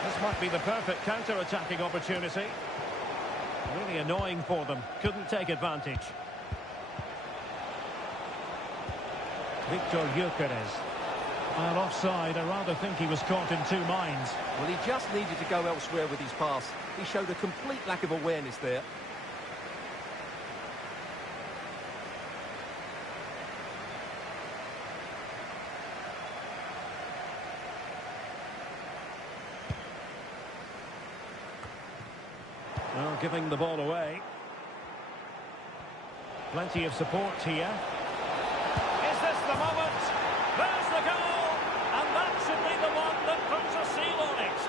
This might be the perfect counter-attacking opportunity. Really annoying for them. Couldn't take advantage. Victor Gyökeres. And offside, I rather think he was caught in two minds. Well, he just needed to go elsewhere with his pass. He showed a complete lack of awareness there. Well, giving the ball away. Plenty of support here. Is this the moment? There's the goal! And that should be the one that puts a seal on it.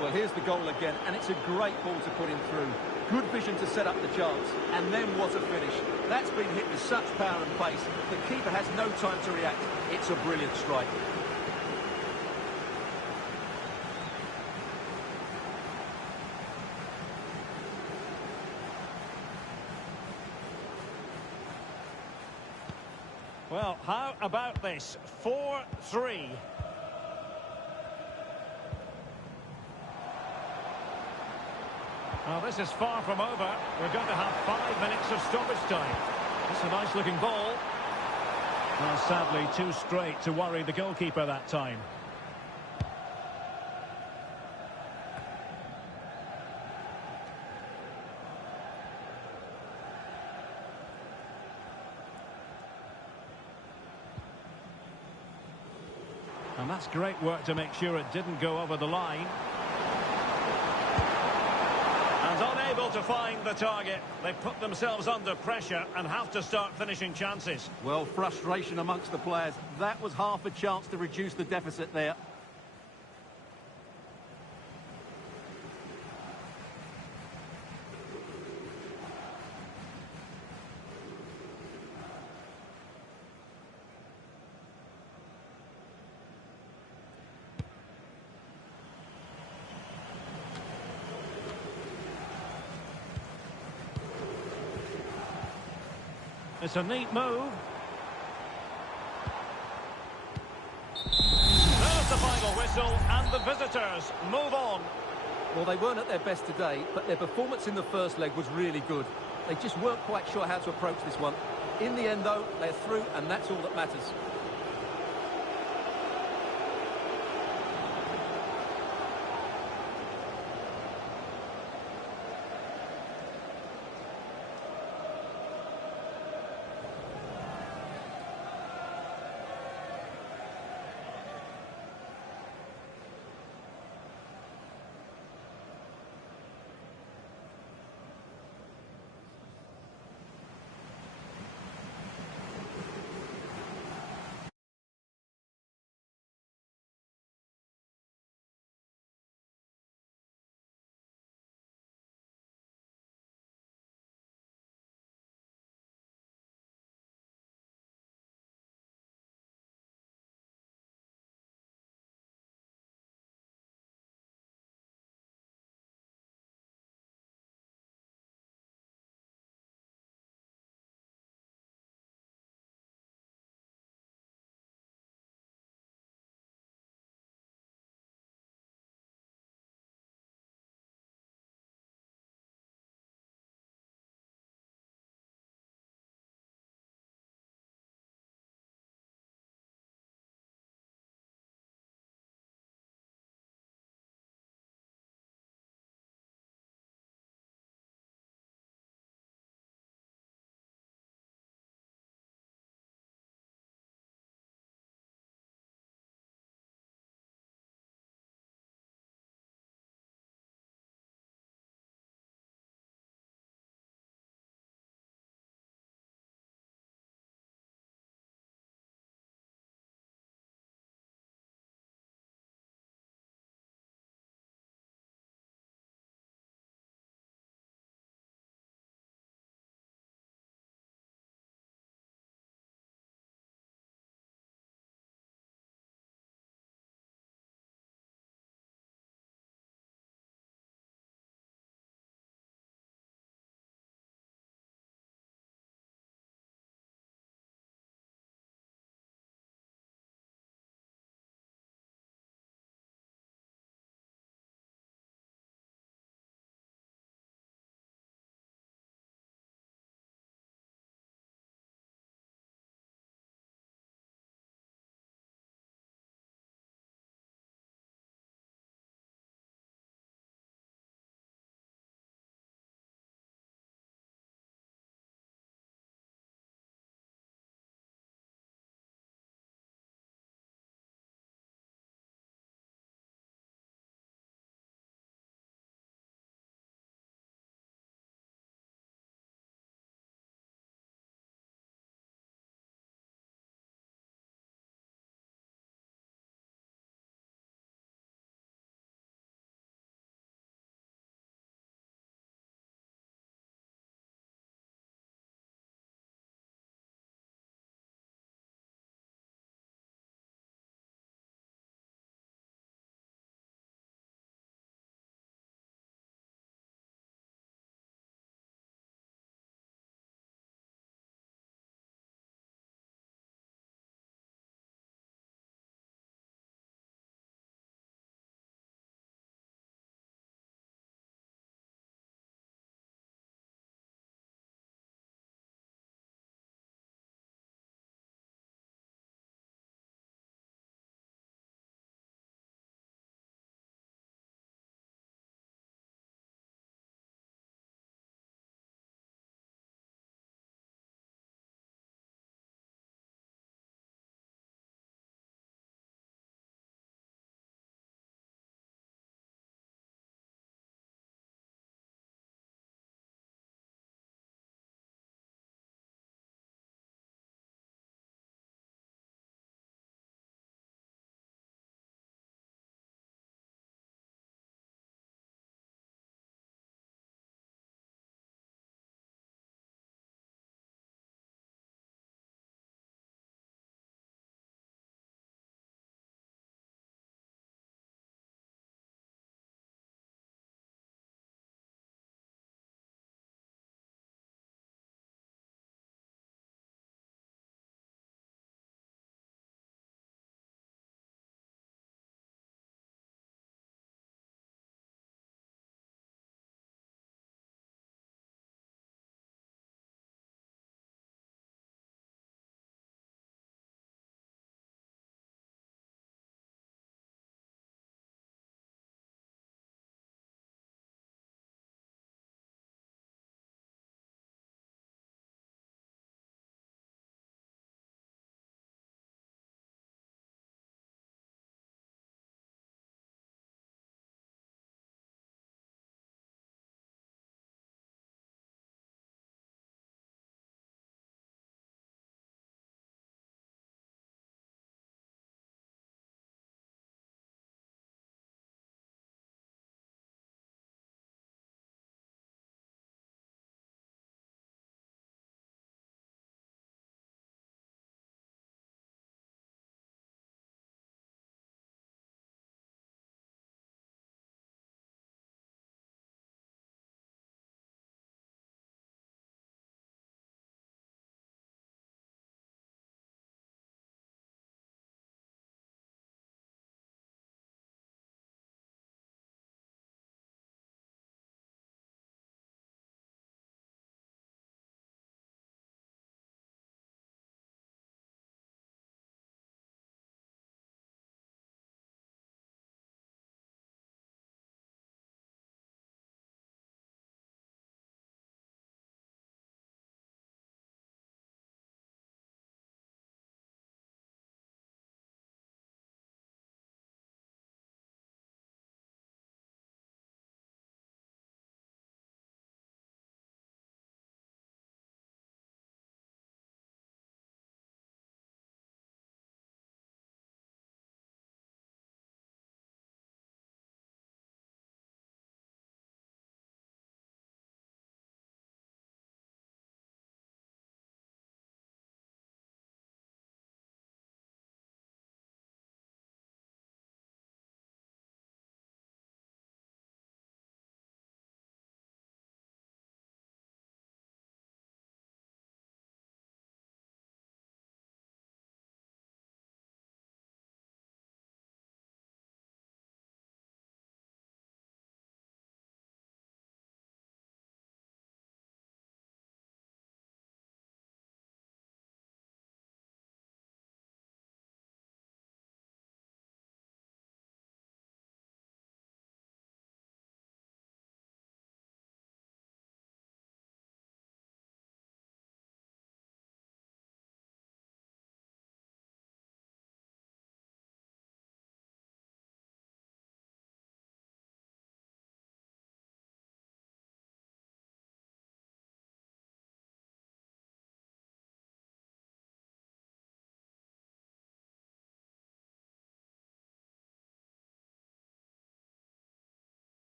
Well, here's the goal again, and it's a great ball to put him through. Good vision to set up the chance, and then what a finish. That's been hit with such power and pace. The keeper has no time to react. It's a brilliant strike. Well, how about this? 4-3. Well, this is far from over. We're going to have 5 minutes of stoppage time. It's a nice-looking ball. Well, sadly, too straight to worry the goalkeeper that time. And that's great work to make sure it didn't go over the line. And unable to find the target. They put themselves under pressure and have to start finishing chances. Well, frustration amongst the players. That was half a chance to reduce the deficit there. It's a neat move. There's the final whistle, and the visitors move on. Well, they weren't at their best today, but their performance in the first leg was really good. They just weren't quite sure how to approach this one. In the end, though, they're through, and that's all that matters.